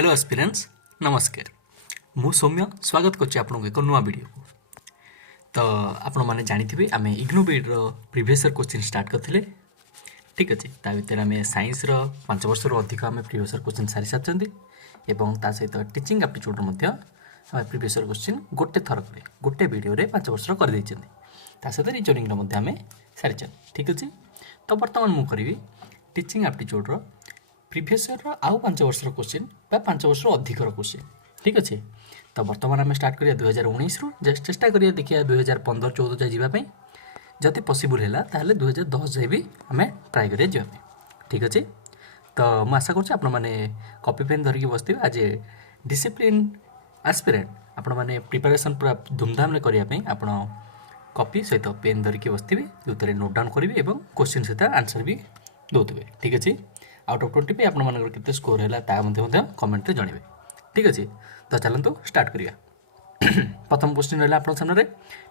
Hello aspirants नमस्कार मु सौम्य स्वागत करछि आपनको एक नुआ वीडियो को। तो आपण माने जानिथिबे आमे इग्नो B.Ed रो प्रीवियस ईयर क्वेश्चन स्टार्ट करथिले। ठीक अछि ता भीतर आमे साइंस रो 5 वर्ष रो अधिक आमे प्रीवियस ईयर क्वेश्चन सारी साचंदी एवं ता सहित टीचिंग एप्टीट्यूड रो मध्ये आमे प्रीवियस ईयर क्वेश्चन गोटे थर करे गोटे वीडियो रे 5 वर्ष रो कर दैछंदी। ता सहित रीजनिंग रो मध्ये आमे सारी चं। ठीक अछि तो वर्तमान मु करबी टीचिंग एप्टीट्यूड रो प्रीवियस ईयर रो आउ 5 वर्ष रो क्वेश्चन बा 5 वर्ष रो अधिक रो क्वेश्चन। ठीक अछि तो वर्तमान आम स्टार्ट करिया 2019 रु चेष्टा करिया देखिया 2015-14 जाय जीवा पई जति पॉसिबल हैला ताले 2010 जाय भी हमें ट्राई करिया जीवा पई। ठीक अछि तो म आशा करछि आपण माने कॉपी पेन धरि के बसथिबे आज डिसिप्लिन एस्पिरेंट आपण माने प्रिपरेशन पूरा धूमधाम रे करिया पई आपण कॉपी सहित पेन धरि के बसथिबे दुतरे नोट डाउन करिवे एवं क्वेश्चन सहित आंसर भी दोथिबे। ठीक अछि आउट ऑफ 20 पे आपण मानकर केते स्कोर हैला ता मध्ये कमेंट रे जणिबे। ठीक अछि तो चलंतु स्टार्ट करिया। प्रथम क्वेश्चन रहला आपण सामने रे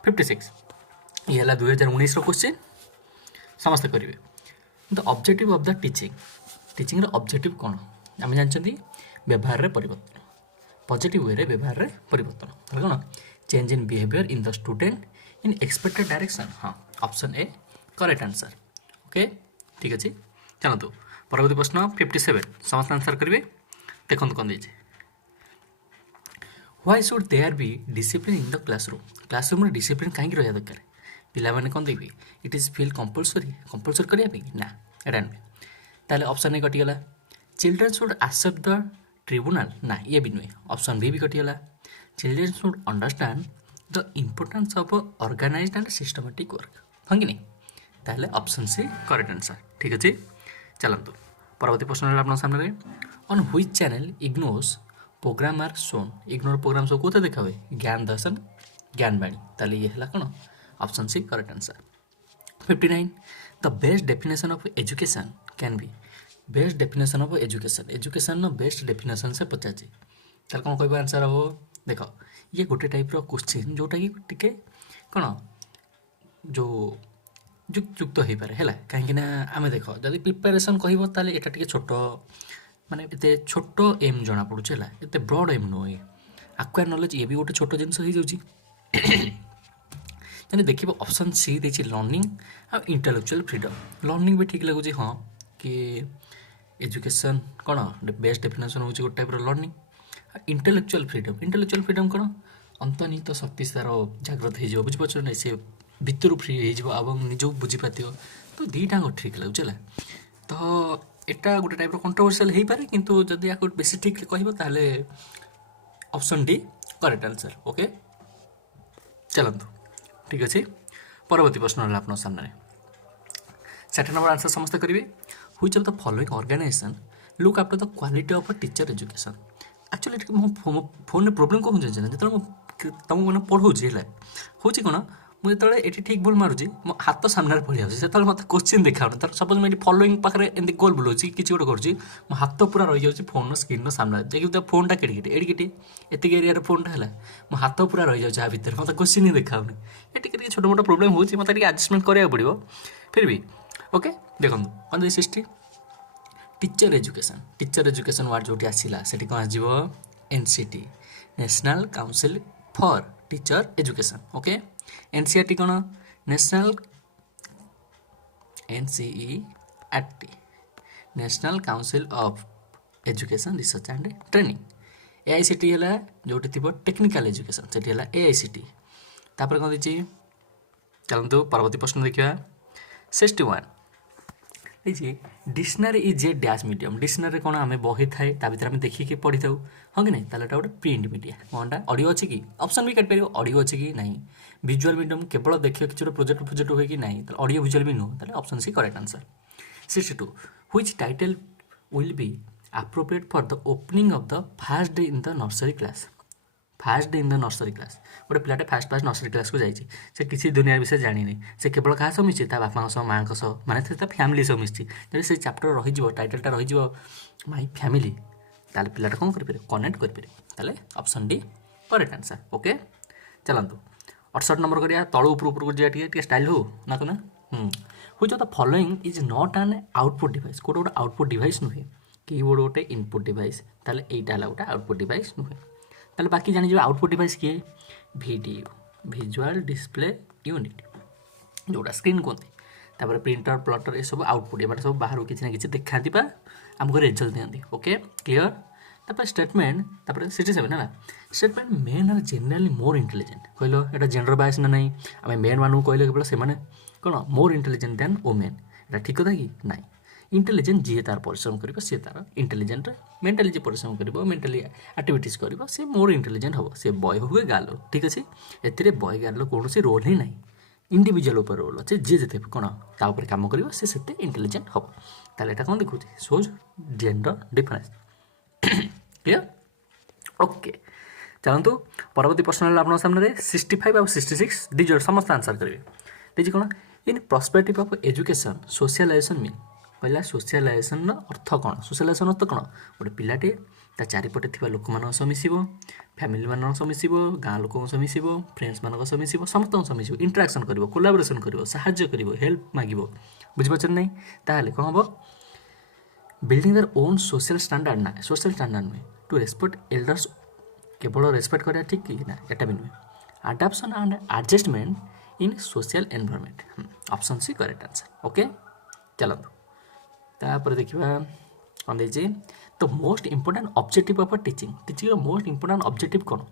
56 ये हला 2019 रो क्वेश्चन समस्त करिवे। The objective of the teaching रो ऑब्जेक्टिव कोन हम जानचंदी व्यवहार रे परिवर्तन पॉजिटिव वे रे व्यवहार रे परिवर्तन कोन change in behaviour in the student in expected direction. हां option A correct answer. Okay ठीक अछि चलंतु परवर्ती प्रश्न 57 समस्त आंसर करिवे। देखंतु कोन दैछे why should there be discipline in the classroom रे डिसिप्लिन काहे रहया दरकार पिला माने कोन देबी इट इज फील कंपलसरी करिया पे ना एडन ताले ऑप्शन ए कटि गला children should accept the tribunal ना ये भी नुए ऑप्शन बी भी कटि गला children should understand the importance of organised and systematic work हंगी नहीं ताले ऑप्शन सी करेक्ट आंसर। ठीक अछि चलंतु परवर्ती प्रश्न रहला आपन सामने रे on which channel IGNOU's programme are shown इग्नोर प्रोग्राम सब कोते देखा हुए ज्ञान दर्शन ज्ञान बाणी ताले ये हला कोन option C correct answer. 59 the best definition of education can be best definition of education no best definition से पचाची ताल कोन कहबो आंसर हो देखो ये गोटे टाइप रो क्वेश्चन जोटा कि टिके कोन जो युक्त हो पारे है कहीं आम देख जब प्रिपेरेसन कह ताले एटा टिके छोट माने एते छोट एम जना पड़ुछ है एते ब्रॉड एम नुहे एक्वायर नॉलेज ये भी गोटे छोट जिनस हो जाउची यानी देखिए ऑप्शन सी देछि लर्निंग आ इंटेलेक्चुअल फ्रीडम लर्निंग भी ठीक लगुच हाँ कि एजुकेशन कौन बेस्ट डेफिनेशन हो गोटे टाइप लर्निंग इंटेलेक्चुअल फ्रीडम कौन अंतर्निहित शक्ति तार जागृत हो बुझीपार से भितर फ्री हो निज बुझीपार तो दीटा ठीक लगुच है तो एटा गोटे टाइप कंट्रोवर्शियल हो पारे किंतु जदि या बेसी ठीक कहबो ताले option D correct answer. Okay चलंतु ठीक अछि परवर्ती प्रश्न रहला आपन सामने 60 नंबर आंसर समस्त करिवे which of the following organization look after the quality of a teacher education actually मो फोन में प्रॉब्लम को होजे न जतन तुम मन पढौछि हैला होछि कोन मुझे ये ठीक भूल मारुची मो हाथ सामने पड़ी जाऊँगी से मतलब क्वेश्चन देखा तर सपोज मुझे फॉलोइंग पाखे एमती गोल बुलाऊँ किसी गोटे करुँची मो हाथ पूरा रही जाऊँगी फोन स्क्रीन सामने देखिए फोनटा केटे एडिके एतिक एरिया फोनटा है मो हाथ पूरा रही जाऊँगी आ भितर मतलब क्वेश्चन ही देखा ये छोट मोट प्रोब्लेम हो मतलब एडजस्टमेंट कराया पड़ो फिर भी ओके देखो कौन 60 टीचर एजुकेशन वार्ड जो आसला से कौन आसो NCT national council for teacher education. Okay NCERT कौन national NCERT national council of education research and training AICT है जो टेक्निकल एजुकेशन से AICT तापर कौन देखिए चलते परवर्ती प्रश्न देखा 61 देखिए dictionary is a dash medium dictionary कौन आम बही थाए भर आम देखिए पढ़ी था हाँ कि नहीं ताले गोटे प्रिंट मीडिया कौनटा ऑडियो अच्छी कि ऑप्शन भी काट ऑडियो अच्छी कि नहीं विजुअल मीडियम केवल देखिए किसी प्रोजेक्ट हुए कि नहीं ऑडियो विजुअल भी नुह ताले option C correct answer. 62 which title will be appropriate for the opening of the first day in the nursery class गोटे पिलाटे फास्ट क्लास नर्सरी क्लास को जाइए से किसी दुनिया विषय जानी से केवल क्या सह मिसी बापा सह माँ सह माने फैमिली सह मिसी जब से चैप्टर रही टाइटलटा रही माय फैमिली ताले पिलाटा कौन करें कनेक्ट करें option D correct answer. Okay चलतु 68 नंबर करिया तलू ऊपर जाए स्टाइल हो ना which of the following is not an output device कोटे गोटे आउटपुट डिवाइस नुहे कीबोर्ड गोटे इनपुट डिवाइस ताले एटा हला गोटे आउटपुट डिवाइस नुहे ताले बाकी जानि जो आउटपुट डिवाइस किए वीडियो विजुअल डिस्प्ले यूनिट जोटा स्क्रीन कहते तापर प्रिंटर प्लटर ये सब आउटपुट ये सब बाहर किसी ना किसी देखाती आमको रिजल्ट दिखाती ओके क्लियर तापर स्टेटमेंट तापर 67 है statement men are generally more intelligent कहल एटा जेंडर बायस ना नहीं आम मेन मानू कहले केवल से कौन मोर इंटेलिजेंट देन वोमेन एटा ठीक कथा कि नाई इंटेलिजेंट जी तार परिश्रम कर सी तार इंटेलिजेंट मेंटाली जी परिश्रम कर मेंटाली एक्टिविटीज कर सी मोर इंटेलिजेंट हम से बॉय हुए गार्ल हो ठीक अच्छे ए बॉय गार्ल कौन रोल ही ना इंडिविजुअल उपर रोल अच्छे जी जिते कौन तापर कम कर से इंटेलिजेंट हम ताले एटा कौन देखुची सोज जेंडर डिफरेंस क्लियर ओके चलतु परवर्ती प्रश्न आप सामने 65 और 66 डिजिट समस्त आंसर करेंगे देखिए कौन in perspective of education socialization mean कहला सोशलाइजेशन अर्थ कौन सोशलाइजेशन अर्थ कौन गोटे पिलाटे ता चारिपटे थिबा लोक मान सह मिसिबो फैमिली मान सह मिसिबो गाँ लोक सह मिसिबो फ्रेंड्स मान सह मिसिबो समस्त सह मिसिबो इंटरेक्शन करिवो कोलाबोरेशन करिवो सहाय्य करिवो हेल्प मागिवो बुझिपारछन नहीं ताहले कौन हबो building their own social standard ना सोशल स्टैंडर्ड नुहे टू रेस्पेक्ट एल्डर्स केवल रेस्पेक्ट करा ठीक कि ना एटा भी नुहे adoption and adjustment in social environment option C correct answer okay चलतु तापर देखिबा कौन देछि तो most important objective of teaching teaching most important objective कौन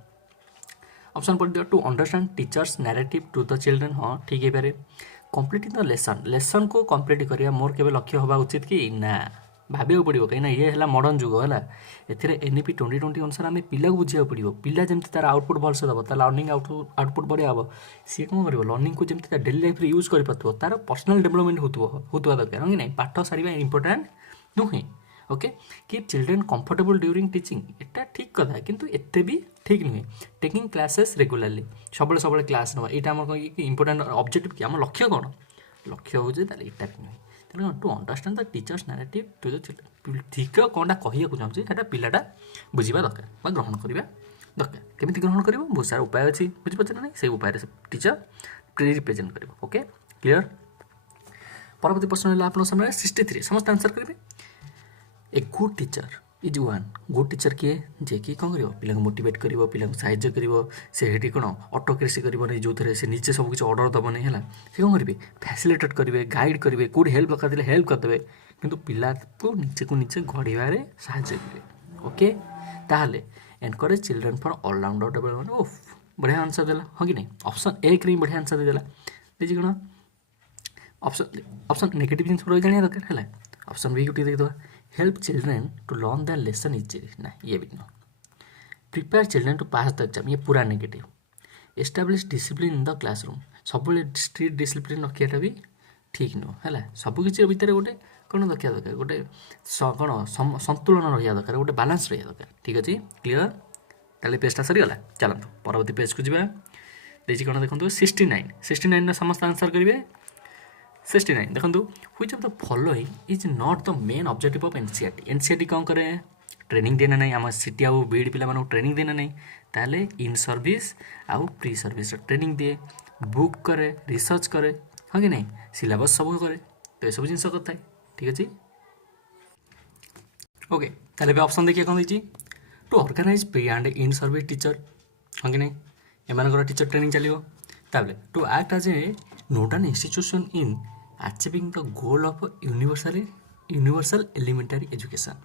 ऑप्शन पढ़ दियो to understand teachers narrative to the children हाँ ठीक है पारे कंप्लीटिंग द लेसन को कंप्लीट करिया मोर केबे लक्ष्य होबा उचित कि ना भाविया पड़ो कहीं ये है मॉडर्न जुग है एनईपी 2020 अनुसार आम पिला को बुझा पड़ो पिला जमी तार आउटपुट भलसे दब तार लर्निंग आउटपुट बढ़िया हम सी कौन कर लर्निंग को जमी डेली लाइफ यूज कर तार पर्सनल डेवलपमेंट होता दरकार हाँ कि नहीं पाठ सारे इंपोर्टाट नुहे ओके कि चिल्ड्रेन कंफर्टेबल ड्यूरिंग टीचिंग एटा ठीक कथा किंतु एते भी ठीक नुहे टेकिंग क्लासेस रेगुलारली सब क्लास ना यहाँ इंपोर्टाट ऑब्जेक्टिव कि आम लक्ष्य कौन लक्ष्य हो यहाँ भी नुहे to understand the teachers narrative to the children ठीक कौनटा कहूँ चाहूँगी पिलाटा बुझा दरकार ग्रहण करवा दरकार केमी ग्रहण कर बहुत सारा उपाय अच्छी बुझीपार ना से उपाय टीचर रिप्रेजेंट कर ओके क्लीयर परवर्ती प्रश्न आप सामने 63 समस्त आंसर करेंगे a good teacher is one good teacher किए जे कि कौन कर पिला मोटिवेट कर पिला साहय कर से कौन ऑटोक्रेसी कर जो थे से निजे सब किसी ऑर्डर दब नहीं है से कौन करेंगे फैसिलिटेट करेंगे गाइड करेंगे कौट हेल्प दरकार हेल्प करदे किंतु पिला को निजे गढ़ साहय करेंगे ओके ताहले encourage children for all rounder development of बढ़िया आंसर देला हाँ कि नहीं ऑप्शन एक रे बढ़िया आंसर देला देखिए कौन ऑप्शन नेगेटिव जिन रही जाना दरकार है ऑप्शन बी गोटे देखिए help children to learn the lesson easily ना ये भी नुह prepare children to pass the exam ये पूरा negative establish discipline in the classroom सब स्ट्रिक्ट डिसिप्लिन रखा भी ठीक नुह है सबकि भितर गोटे कौन रखा दरकार गोटे कौन संतुलन रहा दरकार गोटे बालांस रहा दरकार ठीक अच्छे क्लीयर ताले पेजटा सरीगला चलतु परवर्ती पेज को जावा देखिए कौन देखो 69 समस्त आंसर करेंगे 69 देखो which of the following is not the main objective of NCERT कौन करे ट्रेनिंग देना नहीं आम सीटी आउ बीएड पिला मानक ट्रेनिंग देना नहीं ताले इन सर्विस आउ प्री सर्विस ट्रेनिंग दिए बुक करे रिसर्च करे हाँ कि नहीं सिलेबस सब करे तो ये सब जिन करता है ठीक अच्छे ओके ताले ऑप्शन देखिए कौन देखिए to organize pre and in service teacher हाँ कि नहीं एम टीचर ट्रेनिंग चलो ताले to act as a nodal institution in achieving the goal of universal elementary education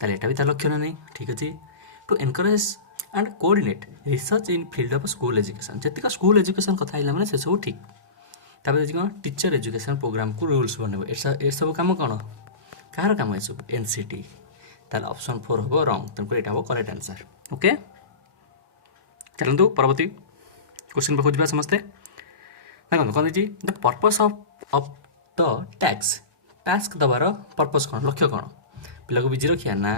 ताले एटा भी तार लक्ष्य ना नहीं ठीक अच्छे to encourage and coordinate research in field of school education जितका स्कूल एजुकेशन कथा आइला माने से सब ठीक तापर देखिए कौन टीचर एजुकेशन प्रोग्राम को रूल्स बनब ए सब काम कौन कहार काम है सब एनसीटी ताले ऑप्शन 4 हम रंग तेणुक यहाँ हम करेक्ट आंसर ओके चलतु परवर्ती क्वेश्चन पाक जा समस्ते देखो कौन देखिए the purpose of the task दबार पर्पस कौन लक्ष्य कौन पिला को बिजी रखिया ना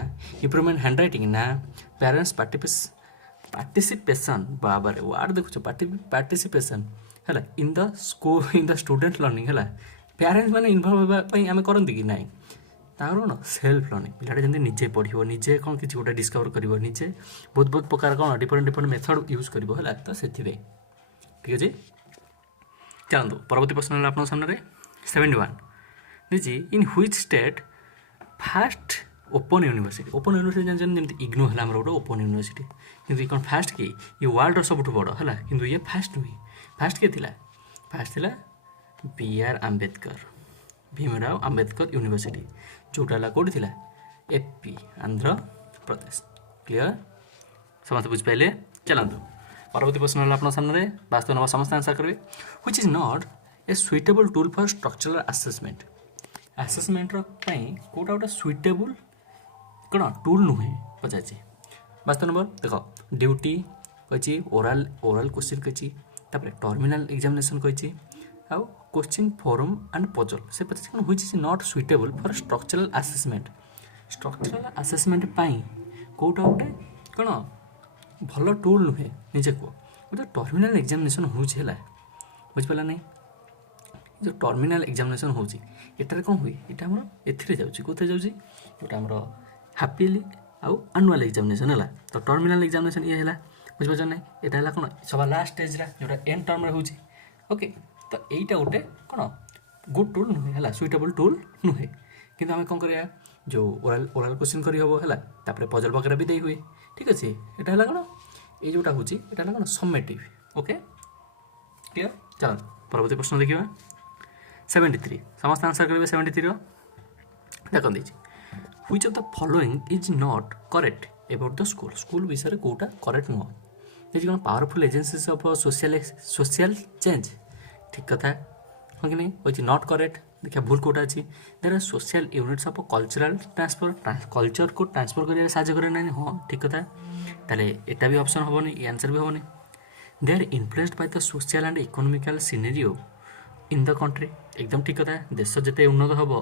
इम्प्रूवमेंट हैंड रईटिंग ना पेरेंट्स पार्टिसिपेशन बाबा वार्ड देखुच पार्टिसिपेशन है in the school in the student learning है पेरेंट्स मैंने इनवल्व होगापी आम करती कि ना तार कौन सेल्फ लर्निंग पिलाटा जमी निजे पढ़ो निजे कौन किसी गोटे डिस्कवर कर निजे बहुत बहुत प्रकार कौन डिफरेंट मेथड यूज कर तो से ठीक अच्छे चलतु परवर्ती प्रश्न आप सामने 71 देखिए in which state fast open university जानते जमी इग्नो है गोटे ओपन यूनिवर्सिटी किंतु ये कौन फास्ट कि ये वर्ल्ड सब बड़ है किंतु ये फास्ट नुहे फास्ट किए थिला फास्ट थिला B.R. आम्बेडकर भीमराव आम्बेडकर यूनिवर्सिटी जोटा कौटी थिला AP आंध्र प्रदेश क्लियर समस्त बुझिपारे चलतु परवर्ती प्रश्न है आप सामने वास्तव नंबर समस्त आंसर करेंगे which is not a suitable tool for structural assessment कौटा गोटे सुइटेबल कौन टूल नुहे पचार वास्तव नंबर देख ड्यूटी कही ओराल क्वेश्चन कही टर्मिनाल एग्जामिनेशन कही आउ क्वेश्चन फोरम एंड पजल से पचार कौन which is not suitable for structural assessment कौटा गोटे कौन भल टूल नुहे निजे कह गोटे टर्मिनाल एग्जामिनेशन होगा बुझिपारा नहीं जो टर्मिनाल एग्जामिनेशन होटार कौन हुए यहाँ एथि कौन जाऊँगा हाफ इयरली आउ आनुआल एग्जामिनेशन है तो टर्मिनाल एग्जामिनेशन ये है बुझिपार ना यहाँ कौन सब लास्ट स्टेज जोटा एंड टर्म ओके तो यहीटा गोटे कौन गुड टूल नुहे है सुइटेबल टूल नुहे किंतु आम कौन करा जो ओराल क्वेश्चन कर हम पजल वगैरह भी दे हुए ठीक अच्छे यहाँ है कौन ये जोटा हूँ यहाँ कौन समेटिव ओके क्लियर चल परवर्ती प्रश्न देखा 73 समस्त आंसर करेंगे 73 देखो which of the following is not correct about the school विषय कौटा करेक्ट नुह ये कौन powerful agencies of social change ठीक कथा हाँ कि नहीं वो नॉट करेक्ट देखिए भूल कौटा अच्छी there are social units of cultural transfer culture को ट्रांसफर कर साहय करे ना हाँ ठीक कथा ताले एटा भी ऑप्शन हेनी ये आंसर भी हेनी they are influenced by the social and economical scenario in the country एकदम ठीक कथा देश जिते उन्नत हम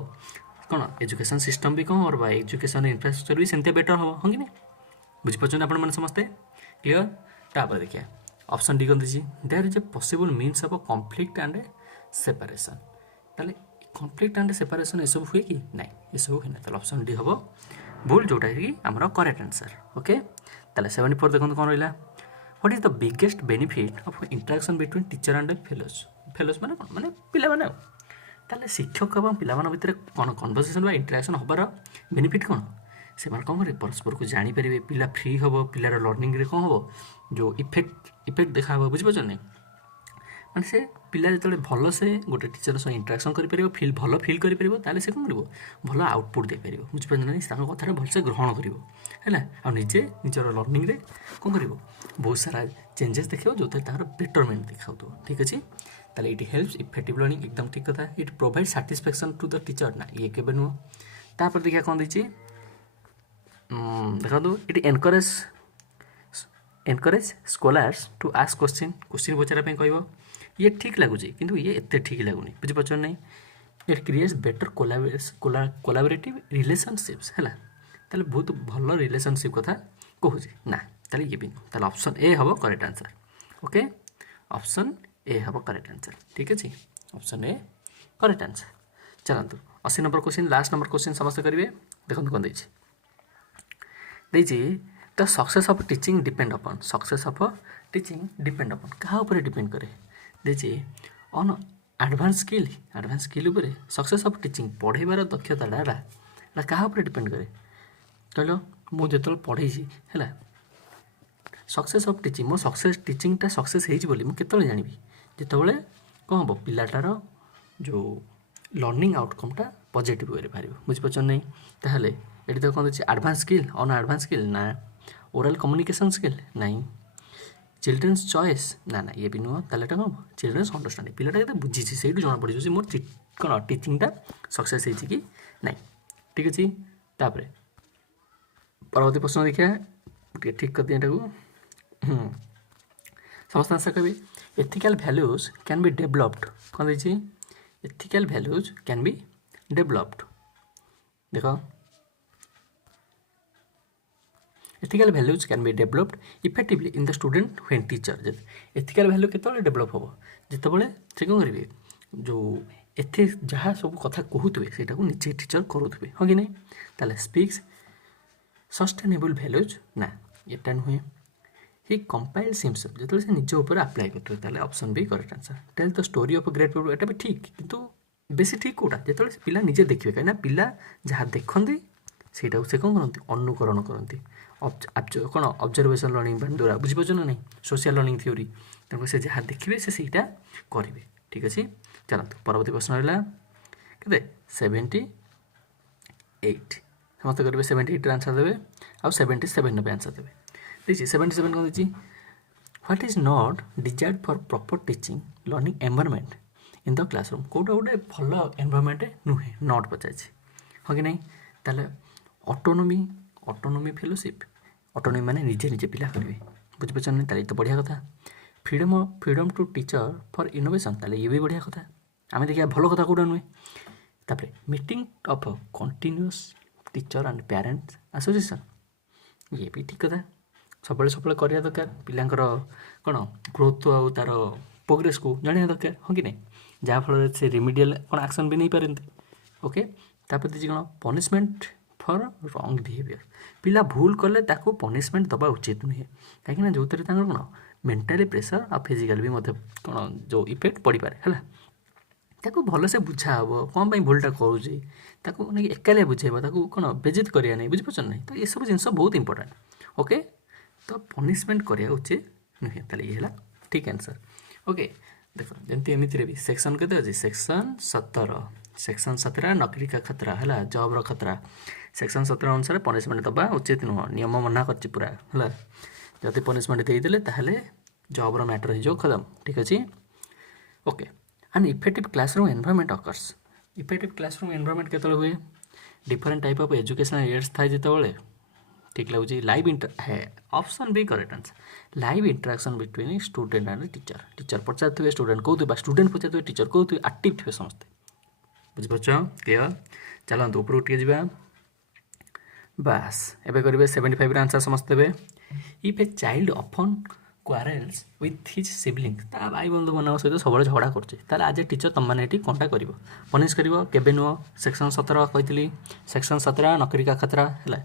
कौन एजुकेशन सिस्टम भी कौन और एजुकेशन इन्फ्रास्ट्रक्चर भी सेमती बेटर हम हाँ कि नहीं बुझीपार आपण मैंने समस्ते क्लीयर तापर देखिए ऑप्शन डी कौन there is a possible means of conflict and separation ताले कॉन्फ्लिक्ट एंड सेपरेशन ये सब हुए कि नहीं ये सब हुए ना ऑप्शन डी हम भूल जोटा कि आमर करेक्ट आंसर ओके ताले 74 देखो कौन रहा what is the biggest benefit of interaction between teacher and fellows माने कौन माने पिला माने ताले शिक्षक और पिला भितर कौन कन्वर्सेशन बा इंटरेक्शन हबार बेनिफिट कौन से कौन करेंगे परस्पर को जानीपर पिला फ्री हम पिलार लर्निंग कौन हम जो इफेक्ट देखा बुझीपार नहीं माने से पिला जो भल से गोटे टीचर सह इंटरेक्शन कर फिल भल फिल कर से कौन कर भल आउटपुट दे पार बुझीपार ना कथा भलसे ग्रहण कर निजे निजर लर्निंग कौन कर बहुत सारा चेंजेस देखो जो तार बेटरमेंट देखा ठीक अच्छे ताले इट हेल्प्स इफेक्टिव लर्निंग एकदम ठीक कथा it provide satisfaction to the teacher ना ये केबे नुह तापर देखिए कौन देखिए देखा it encourage scholars to ask question पचारा कह ये ठीक लगुच किंतु ये एत ठीक लगुनि बुझीपार नहीं it creates better collaborative relationships है ताले बहुत भल रिलेशनशिप कथा कहूँ ना ताले ये भी नुह ऑप्शन ए हम correct answer okay option A हम करेक्ट आंसर ठीक अच्छे ऑप्शन ए करेक्ट आंसर चलतु 80 number question last number question समस्त करेंगे देखो कौन the success of teaching depend अपन सक्सेस ऑफ टीचिंग डिपेंड अपन क्या ऊपर डिपेंड करे देखिए ऑन एडवांस स्किल उपर सक्सेस ऑफ टीचिंग पढ़ेबार दक्षता क्या ऊपर डिपेंड करे कहल मुझे पढ़े है सक्सेस ऑफ टीचिंग मो सक्सेस टीचिंगटा सक्सेस होती मुझे जानी जितेबाला कौन हम पिलाटार जो लर्निंग आउटकमटा पॉजिटिव वे बाहर बुझीपार नहीं ताहले ये तो कौन अच्छे advance skill on advance skill ना ओरल कम्युनिकेशन स्किल नहीं चिल्ड्रेन्स चॉइस ना ना ये भी नुह ताले कौन चिल्ड्रेन्स अंडरस्टांडिंग पिलाटा के बुझी से जना पड़ी मोर कौन टीचिंगटा सक्सेस होती कि नहीं ठीक अच्छे तापर परवर्ती प्रश्न देखिए ठीक कर दिए समस्त आंसर करेंगे ethical values can be developed कौन देखिए ethical values can be developed देख ethical values can be developed effectively in the student when teacher ethical value केतबेले डेभलप हम जितेबाला से कौन करेंगे जो एथे जहाँ सब कथा कहूथे से निजे टीचर करुवे हाँ कि नहीं ताले स्पीक्स सस्टेनेबल वैल्यूज ना ये नुहे ही कंपाइल्स हिमसेल्फ जो से निज ऊपर अप्लाई करते ऑप्शन भी correct answer tell the story of great people एटा भी ठीक किंतु बेसी ठीक कौटा जो पिला निजे देखिए कहीं पिला जहाँ देखते ସେଇଟାକୁ ସେ କ'ଣ କରନ୍ତି ଅନୁକରଣ କରନ୍ତି କ'ଣ ଅବଜର୍ଭେସନ୍ ଲର୍ଣ୍ଣିଂ ଦ୍ୱାରା ବୁଝିପାରୁଛ ନା ନାହିଁ ସୋସିଆଲ୍ ଲର୍ଣ୍ଣିଂ ଥିଓରି ତେଣୁ ସେ ଯାହା ଦେଖିବେ ସେ ସେଇଟା କରିବେ ଠିକ୍ ଅଛି ଚାଲନ୍ତୁ ପରବର୍ତ୍ତୀ ପ୍ରଶ୍ନ ରହିଲା କେତେ 78 ସମସ୍ତେ କରିବେ 78ର ଆନ୍ସର୍ ଦେବେ ଆଉ 77ର ବି ଆନ୍ସର୍ ଦେବେ ଦେଇଛି 77 କ'ଣ ଦେଇଛି what is not desired for proper teaching learning environment in the classroom କେଉଁଟା ଗୋଟେ ଭଲ ଏନ୍ଭାରମେଣ୍ଟ ନୁହେଁ ନଟ୍ ପଚାରିଛି ହଁ କି ନାହିଁ ତାହେଲେ ଅଟୋନୋମି ଫେଲୋସିପ୍ ଅଟୋନୋମି ମାନେ ନିଜେ ନିଜେ ପିଲା କରିବେ ବୁଝିପାରୁଛନ୍ତି ତାହେଲେ ଏ ତ ବଢ଼ିଆ କଥା freedom to teacher for innovation ତାହେଲେ ଇଏ ବି ବଢ଼ିଆ କଥା ଆମେ ଦେଖିବା ଭଲ କଥା କେଉଁଟା ନୁହେଁ ତାପରେ meeting of continuous teacher and parents association ଇଏ ବି ଠିକ୍ କଥା ସବୁବେଳେ କରିବା ଦରକାର ପିଲାଙ୍କର କ'ଣ ଗ୍ରୋଥ୍ ଆଉ ତା'ର ପ୍ରୋଗ୍ରେସ୍କୁ ଜାଣିବା ଦରକାର ହଁ କି ନାହିଁ ଯାହାଫଳରେ ସେ ରିମିଡ଼ିଆଲ୍ କ'ଣ ଆକ୍ସନ୍ ବି ନେଇପାରନ୍ତି ଓକେ ତାପରେ ଦେଇଛି କ'ଣ ପନିସମେଣ୍ଟ ଫର୍ ରଙ୍ଗ ବିହେଭିଅର୍ ପିଲା ଭୁଲ କଲେ ତାକୁ ପନିସମେଣ୍ଟ ଦେବା ଉଚିତ ନୁହେଁ କାହିଁକିନା ଯେଉଁଥିରେ ତାଙ୍କର କ'ଣ ମେଣ୍ଟାଲି ପ୍ରେସର୍ ଆଉ ଫିଜିକାଲି ବି ମଧ୍ୟ କ'ଣ ଯେଉଁ ଇଫେକ୍ଟ ପଡ଼ିପାରେ ହେଲା ତାକୁ ଭଲସେ ବୁଝା ହେବ କ'ଣ ପାଇଁ ଭୁଲଟା କରୁଛି ତାକୁ ନେଇକି ଏକାଲିଆ ବୁଝେଇବ ତାକୁ କ'ଣ ବେଜିତ୍ କରିବା ନାହିଁ ବୁଝିପାରୁଛନ୍ତି ନାହିଁ ତ ଏସବୁ ଜିନିଷ ବହୁତ ଇମ୍ପୋର୍ଟାଣ୍ଟ ଓକେ ତ ପନିସମେଣ୍ଟ କରିବା ଉଚିତ ନୁହେଁ ତାହେଲେ ଇଏ ହେଲା ଠିକ୍ ଆନ୍ସର୍ ଓକେ ଦେଖ ଯେମିତି ଏମିତିରେ ବି ସେକ୍ସନ୍ କେତେ ଅଛି ସେକ୍ସନ୍ 17 ନକରିକା ଖତରା ହେଲା ଜବ୍ର ଖତରା ସେକ୍ସନ୍ 17 ଅନୁସାରେ ପନିସମେଣ୍ଟ ଦେବା ଉଚିତ ନୁହଁ ନିୟମ ମନା କରିଛି ପୁରା ହେଲା ଯଦି ପନିସମେଣ୍ଟ ଦେଇଦେଲେ ତାହେଲେ ଜବ୍ର ମ୍ୟାଟର୍ ହେଇଯିବ ଖତମ ଠିକ୍ ଅଛି okay and effective classroom environment occurs effective classroom environment କେତେବେଳେ ହୁଏ different type of educational aids ଥାଏ ଯେତେବେଳେ ଠିକ୍ ଲାଗୁଛି option B correct answer live interaction between student and teacher ପଚାରୁଥିବେ ଷ୍ଟୁଡେଣ୍ଟ କହୁଥିବେ ବା ଷ୍ଟୁଡେଣ୍ଟ ପଚାରୁଥିବେ ଟିଚର କହୁଥିବେ ଆକ୍ଟିଭ୍ ଥିବେ ସମସ୍ତେ ବୁଝିପାରୁଛ କ୍ଲିୟର ଚାଲନ୍ତୁ ଉପରକୁ ଟିକେ ଯିବା ବାସ୍ ଏବେ କରିବେ 75ର ଆନ୍ସର୍ ସମସ୍ତେ ଦେବେ if a child often quarrels with his sibling ତା ଭାଇ ବନ୍ଧୁମାନଙ୍କ ସହିତ ସବୁବେଳେ ଝଗଡ଼ା କରୁଛି ତାହେଲେ ଆଜି ଟିଚର ତୁମମାନେ ଏଠି କ'ଣଟା କରିବ ପନିସ୍ କରିବ କେବେ ନୁହଁ ସେକ୍ସନ୍ 17 କହିଥିଲି ସେକ୍ସନ୍ 17 ନକରିକା ଖତରା ହେଲା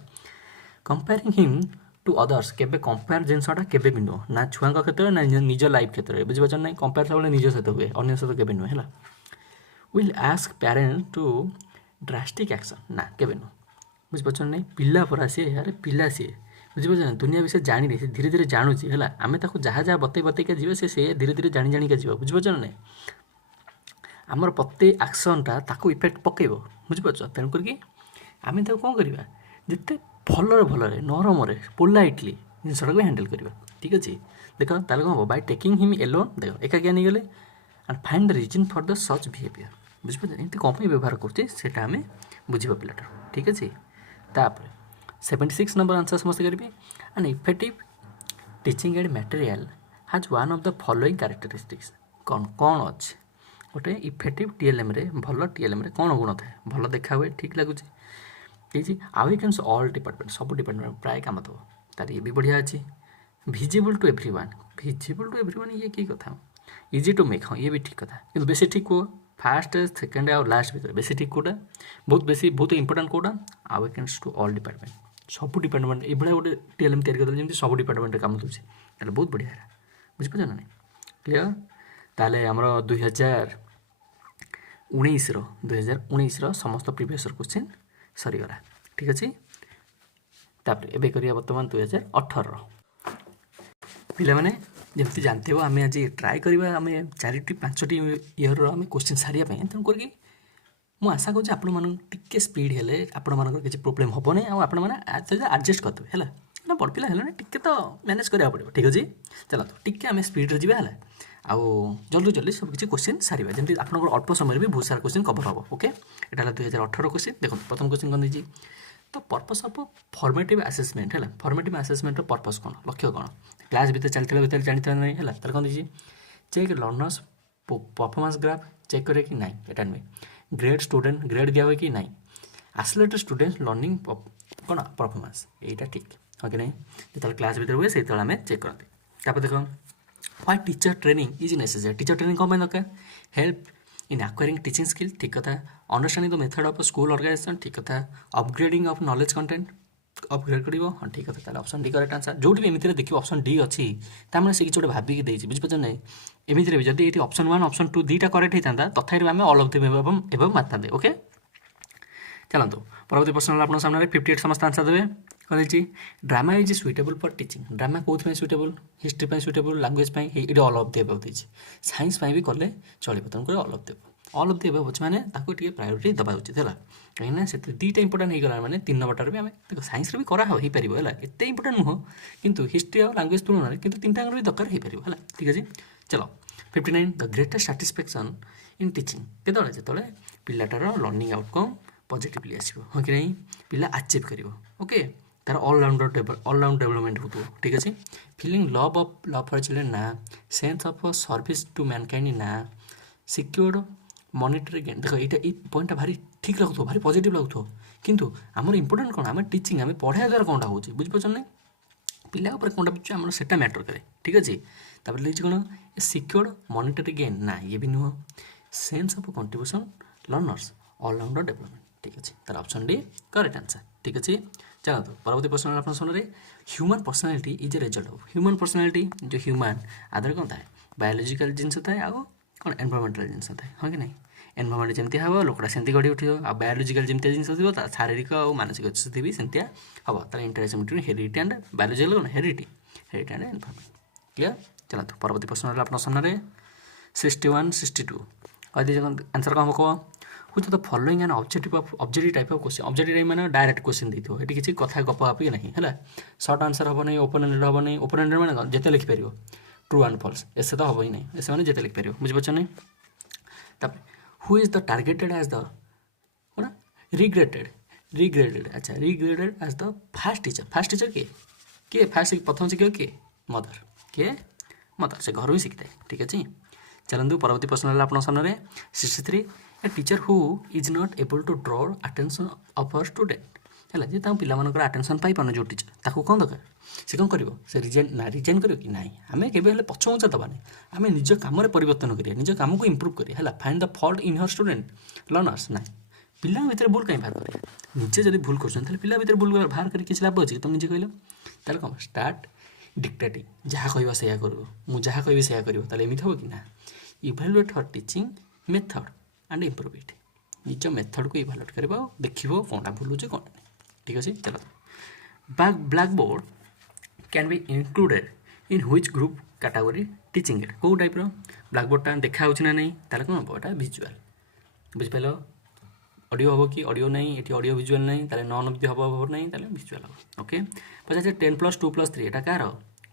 କମ୍ପେୟାରିଂ ହିମ୍ ଟୁ ଅଦର୍ସ କେବେ କମ୍ପେୟାର ଜିନିଷଟା କେବେ ବି ନୁହଁ ନା ଛୁଆଙ୍କ କ୍ଷେତ୍ରରେ ନା ନିଜ ଲାଇଫ୍ କ୍ଷେତ୍ରରେ ବୁଝିପାରୁଛନ୍ତି ନାହିଁ କମ୍ପେୟାର ସବୁବେଳେ ନିଜ ସହିତ ହୁଏ ଅନ୍ୟ ସହିତ କେବେ ନୁହେଁ ହେଲା will ask parent to drastic action ନା କେବେ ନୁହଁ ବୁଝିପାରୁଛନ୍ତି ନାହିଁ ପିଲା ପରା ସିଏ ଆରେ ପିଲା ସିଏ ବୁଝିପାରୁଛନ୍ତି ଦୁନିଆ ବିଷୟରେ ଜାଣିନି ସେ ଧୀରେ ଧୀରେ ଜାଣୁଛି ହେଲା ଆମେ ତାକୁ ଯାହା ବତେଇକା ଯିବା ସେ ଧୀରେ ଧୀରେ ଜାଣିକା ଯିବ ବୁଝିପାରୁଛ ନା ନାହିଁ ଆମର ପ୍ରତ୍ୟେକ ଆକ୍ସନ୍ଟା ତାକୁ ଇଫେକ୍ଟ ପକାଇବ ବୁଝିପାରୁଛ ତେଣୁକରିକି ଆମେ ତାକୁ କ'ଣ କରିବା ଯେତେ ଭଲରେ ନରମରେ ପୋଲାଇଟଲି ଜିନିଷଟାକୁ ହ୍ୟାଣ୍ଡେଲ୍ କରିବା ଠିକ୍ ଅଛି ଦେଖ ତାହେଲେ କ'ଣ ହେବ ବାଇ ଟେକିଂ ହିମ୍ ଏଲୋନ୍ ଦେଖ ଏକାକିଆ ନେଇଗଲେ and find the reason for the such behaviour ବୁଝିପାରୁଛ ଏମିତି କ'ଣ ପାଇଁ ବ୍ୟବହାର କରୁଛି ସେଇଟା ଆମେ ବୁଝିବା ପିଲାଠାରୁ ଠିକ୍ ଅଛି ତାପରେ 76 ନମ୍ବର ଆନ୍ସର୍ ସମସ୍ତେ କରିବେ and effective teaching aid material has one of the following characteristics କ'ଣ ଅଛି ଗୋଟେ ଇଫେକ୍ଟିଭ୍ ଟିଏଲ୍ଏମ୍ରେ ଭଲ ଟିଏଲ୍ଏମ୍ରେ କ'ଣ ଗୁଣ ଥାଏ ଭଲ ଦେଖା ହୁଏ ଠିକ୍ ଲାଗୁଛି ହେଇଛି ଆଉ କ୍ୟାନ୍ସ ଅଲ୍ ଡିପାର୍ଟମେଣ୍ଟ ସବୁ ଡିପାର୍ଟମେଣ୍ଟ ପ୍ରାୟ କାମ ଦେବ ତାର ଇଏ ବି ବଢ଼ିଆ ଅଛି ଭିଜିବୁଲ୍ ଟୁ ଏଭ୍ରି ୱାନ୍ ଇଏ କି କଥା ଇଜି ଟୁ ମେକ୍ ହଁ ଇଏ ବି ଠିକ୍ କଥା କିନ୍ତୁ ବେଶୀ ଠିକ୍ କୁହ ଫାର୍ଷ୍ଟ ସେକେଣ୍ଡ ଆଉ ଲାଷ୍ଟ ଭିତରେ ବେଶୀ ଠିକ୍ କେଉଁଟା ବହୁତ ଇମ୍ପୋର୍ଟାଣ୍ଟ କେଉଁଟା ଆଉ କ୍ୟାନ୍ସ ଟୁ ଅଲ୍ ଡିପାର୍ଟମେଣ୍ଟ ସବୁ ଡିପାର୍ଟମେଣ୍ଟ ଏଇଭଳିଆ ଗୋଟେ ଟିଏଲ୍ଏମ୍ ତିଆରି କରିଦେଲେ ଯେମିତି ସବୁ ଡିପାର୍ଟମେଣ୍ଟରେ କାମ ଦେଉଛି ତାହେଲେ ବହୁତ ବଢ଼ିଆ ହେଲା ବୁଝିପାରୁଛ ନା ନାହିଁ କ୍ଲିୟର ତାହେଲେ ଆମର 2019ର ସମସ୍ତ ପ୍ରିଭିୟସ୍ କୋଶ୍ଚିନ୍ ସରିଗଲା ଠିକ୍ ଅଛି ତାପରେ ଏବେ କରିବା ବର୍ତ୍ତମାନ 2018ର ପିଲାମାନେ ଯେମିତି ଜାଣିଥିବ ଆମେ ଆଜି ଟ୍ରାଏ କରିବା ଆମେ 4-5ଟି ଇୟର୍ର ଆମେ କୋଶ୍ଚିନ୍ ସାରିବା ପାଇଁ ତେଣୁ କରିକି ମୁଁ ଆଶା କରୁଛି ଆପଣମାନଙ୍କୁ ଟିକେ ସ୍ପିଡ଼ ହେଲେ ଆପଣମାନଙ୍କର କିଛି ପ୍ରୋବ୍ଲେମ୍ ହେବ ନାହିଁ ଆଉ ଆପଣମାନେ ଆଡ଼ଜଷ୍ଟ କରିଦେବେ ହେଲା ନା ବଡ଼ ପିଲା ହେଲାଣି ଟିକେ ତ ମ୍ୟାନେଜ୍ କରିବାକୁ ପଡ଼ିବ ଠିକ୍ ଅଛି ଚାଲନ୍ତୁ ଟିକେ ଆମେ ସ୍ପିଡ଼ରେ ଯିବା ହେଲା ଆଉ ଜଲ୍ଦି ସବୁ କିଛି କୋଶ୍ଚିନ୍ ସାରିବା ଯେମିତି ଆପଣଙ୍କର ଅଳ୍ପ ସମୟରେ ବି ବହୁତ ସାରା କୋଶ୍ଚିନ୍ କଭର୍ ହେବ ଓକେ ଏଇଟା ହେଲା 2018 କୋଶ୍ଚିନ୍ ଦେଖନ୍ତୁ ପ୍ରଥମ କୋଶ୍ଚିନ୍ କ'ଣ ଦେଇଛି ତ ପର୍ପସ୍ ଅଫ୍ ଫର୍ମେଟିଭ୍ ଆସେସମେଣ୍ଟ ହେଲା ଫର୍ମେଟିଭ୍ ଆସେସମେଣ୍ଟର ପର୍ପସ୍ କ'ଣ ଲକ୍ଷ୍ୟ କ'ଣ କ୍ଲାସ୍ ଭିତରେ ଚାଲିଥିଲା ଭିତରେ ଜାଣିଥିଲା ନାହିଁ ହେଲା ତାହେଲେ କ'ଣ ଦେଇଛି check learners performance graph check କରେ କି ନାହିଁ ଏଇଟା ନୁହେଁ ଗ୍ରେଡ୍ ଦିଆ ହୁଏ କି ନାହିଁ ଆକ୍ସିଲେରେଟେଡ୍ ଷ୍ଟୁଡେଣ୍ଟ ଲର୍ଣ୍ଣିଂ କ'ଣ ପରଫର୍ମାନ୍ସ ଏଇଟା ଠିକ୍ ହଁ କି ନାହିଁ ଯେତେବେଳେ କ୍ଲାସ୍ ଭିତରେ ହୁଏ ସେତେବେଳେ ଆମେ ଚେକ୍ କରନ୍ତି ତାପରେ ଦେଖ why teacher training is necessary teacher training କ'ଣ ପାଇଁ ଦରକାର ହେଲ୍ପ ଇନ୍ ଆକ୍ୱାରିଂ ଟିଚିଂ ସ୍କିଲ୍ ଠିକ୍ କଥା understanding the method of school organisation ଠିକ୍ କଥା ଅପଗ୍ରେଡ଼ିଂ ଅଫ୍ ନଲେଜ୍ କଣ୍ଟେଣ୍ଟ ଅପଗ୍ରେଡ଼ କରିବ ହଁ ଠିକ୍ କଥା ତାହେଲେ ଅପସନ୍ ଡି କରେକ୍ଟ ଆନ୍ସର୍ ଯେଉଁଠି ବି ଏମିତିରେ ଦେଖିବ ଅପସନ୍ ଡି ଅଛି ତାମାନେ ସେ କିଛି ଗୋଟେ ଭାବିକି ଦେଇଛି ବୁଝିପାରୁଛ ନାହିଁ ଏମିତିରେ ବି ଯଦି ଏଇଠି ଅପସନ୍ 1 ଅପସନ୍ 2 ଦୁଇଟା କରେକ୍ଟ ହେଇଥାନ୍ତା ତଥାପି ଆମେ ଅଲ୍ ଅଫ୍ ଦି ଏଭବ ମାରିଥାନ୍ତେ ଓକେ चलतु परवर्ती प्रश्न आप सामने 58 समस्त आंसर देवे कही drama is suitable for teaching drama कौन सुइटेबल हिस्ट्री सुइटेबल लैंग्वेज ये ऑल ऑफ द एबव देछि साइंस भी कले चलो तेणुक all of the above all of the above अच्छे मैंने प्रायोरिटी दबा उचित है कहीं से दुईटा इंपोर्टाट होगा मैंने 3 नंबर भी आम देख साइंस भी करा हो पार है एत इंपोर्टाट नुह कितु हिस्ट्री और लैंग्वेज तुलन कि 3टा भी दरकार हो पार है ठीक अच्छे चलो 59 the greatest satisfaction in teaching केतले जो पिलाटार लर्निंग आउटकम पॉजिटिवली आसो हाँ कि नहीं पिला अचीव कर ओके तार ऑलराउंड डेवलपमेंट हो ठीक अच्छे फीलिंग लव फॉर चिल्ड्रेन ना sense of service to mankind ना सिक्योर्ड मॉनिटरी गेन देख ये पॉइंट भारी ठीक लगुव भारी पॉजिटिव लगुव किंतु आमर इंपोर्टेंट कौन आम टीचिंग आम पढ़ाया द्वारा कौन हो बुझीपार ना पिला कौन बुझे आम से मैटर करे ठीक अच्छे तापर लिखी कौन सिक्योर्ड मॉनिटरी गेन ना ये भी नुह sense of contribution learners all-rounder development ठीक अच्छे तार ऑप्शन डी करेक्ट आंसर ठीक अच्छे चलते परवर्ती प्रश्न आप सामने human personality is a result of human personality जो ह्यूमन आधार कौन थाए बायोलोजिकल जिनस थाए आउ कौन एनवायरमेंटल जिनस थाए हाँ कि नहीं एनवायरमेंट जमती हम लोकटा सेमती गढ़ी उठो आ बायोलोजिकल जमती जिनस थी शारीरिक और मानसिक स्थिति भी सेमती हम तार interaction between heredity and biological कौन हेरिडिटी एंड एनवायरमेंट क्लियर चलते परवर्ती प्रश्न आप सामने 61 62 आंसर कौन हम हुई the following and objective type of question objective type मैंने डायरेक्ट क्वेश्चन देखो ये किसी कथा गप गपी नहीं है सर्ट आंसर हम नहीं ओपन हम नहीं ओपन मैंने कौन जिते लिखिपर ट्रू एंड फॉल्स ऐसे तो हम ही नहीं ऐसे मैंने जिते लिखिपर बुझीपार नहीं तब who is the targeted as the कौन रिग्रेडेड अच्छा regarded as the first teacher किए फास्ट प्रथम शिक्षक किए मदर से घर भी शिखी ठीक अच्छे चलते परवर्ती प्रश्न आप सामने 63 a teacher who is not able to draw attention of her student है जी पिलाମାନଙ୍କର ଆଟେନସନ୍ ପାଇପାରୁନି ଯେଉଁ ଟିଚର ତାକୁ କ'ଣ ଦରକାର ସେ କ'ଣ କରିବ ସେ ରିଜାଇନ୍ କରିବ କି ନାହିଁ ଆମେ କେବେ ହେଲେ ପଛଘୁଞ୍ଚା ଦେବାନି ଆମେ ନିଜ କାମରେ ପରିବର୍ତ୍ତନ କରିବା ନିଜ କାମକୁ ଇମ୍ପ୍ରୁଭ୍ କରିବା ହେଲା find the fault in her student learners ନାହିଁ ପିଲାଙ୍କ ଭିତରେ ଭୁଲ କାହିଁ ବାହାର କରିବା ନିଜେ ଯଦି ଭୁଲ କରୁଛନ୍ତି ତାହେଲେ ପିଲା ଭିତରେ ଭୁଲ ବାହାର କରି କିଛି ଲାଭ ଅଛି ତୁମେ ନିଜେ କହିଲ ତାହେଲେ କ'ଣ ଷ୍ଟାର୍ଟ ଡିକ୍ଟେଟିଂ ଯାହା କହିବା ସେଇଆ କରିବ ମୁଁ ଯାହା କହିବି ସେଇଆ କରିବ ତାହେଲେ ଏମିତି ହେବ କି ନା evaluate her teaching method and improve it निज मेथड को इभालुएट कर देख कौन भूलुचे कौन नहीं ठीक अच्छे चलो blackboard can be included in which group category teaching aid कौ टाइप ब्लैक बोर्डटा देखा ना नहीं ताले कौन हम यहाँ विजुआल बुझिपाल ऑडियो हम कि ऑडियो नहीं ये ऑडियो विजुआल नहीं ताले नॉन भी हम नहीं ताले विजुआल हम ओके पचास 10+2+3 एटा कार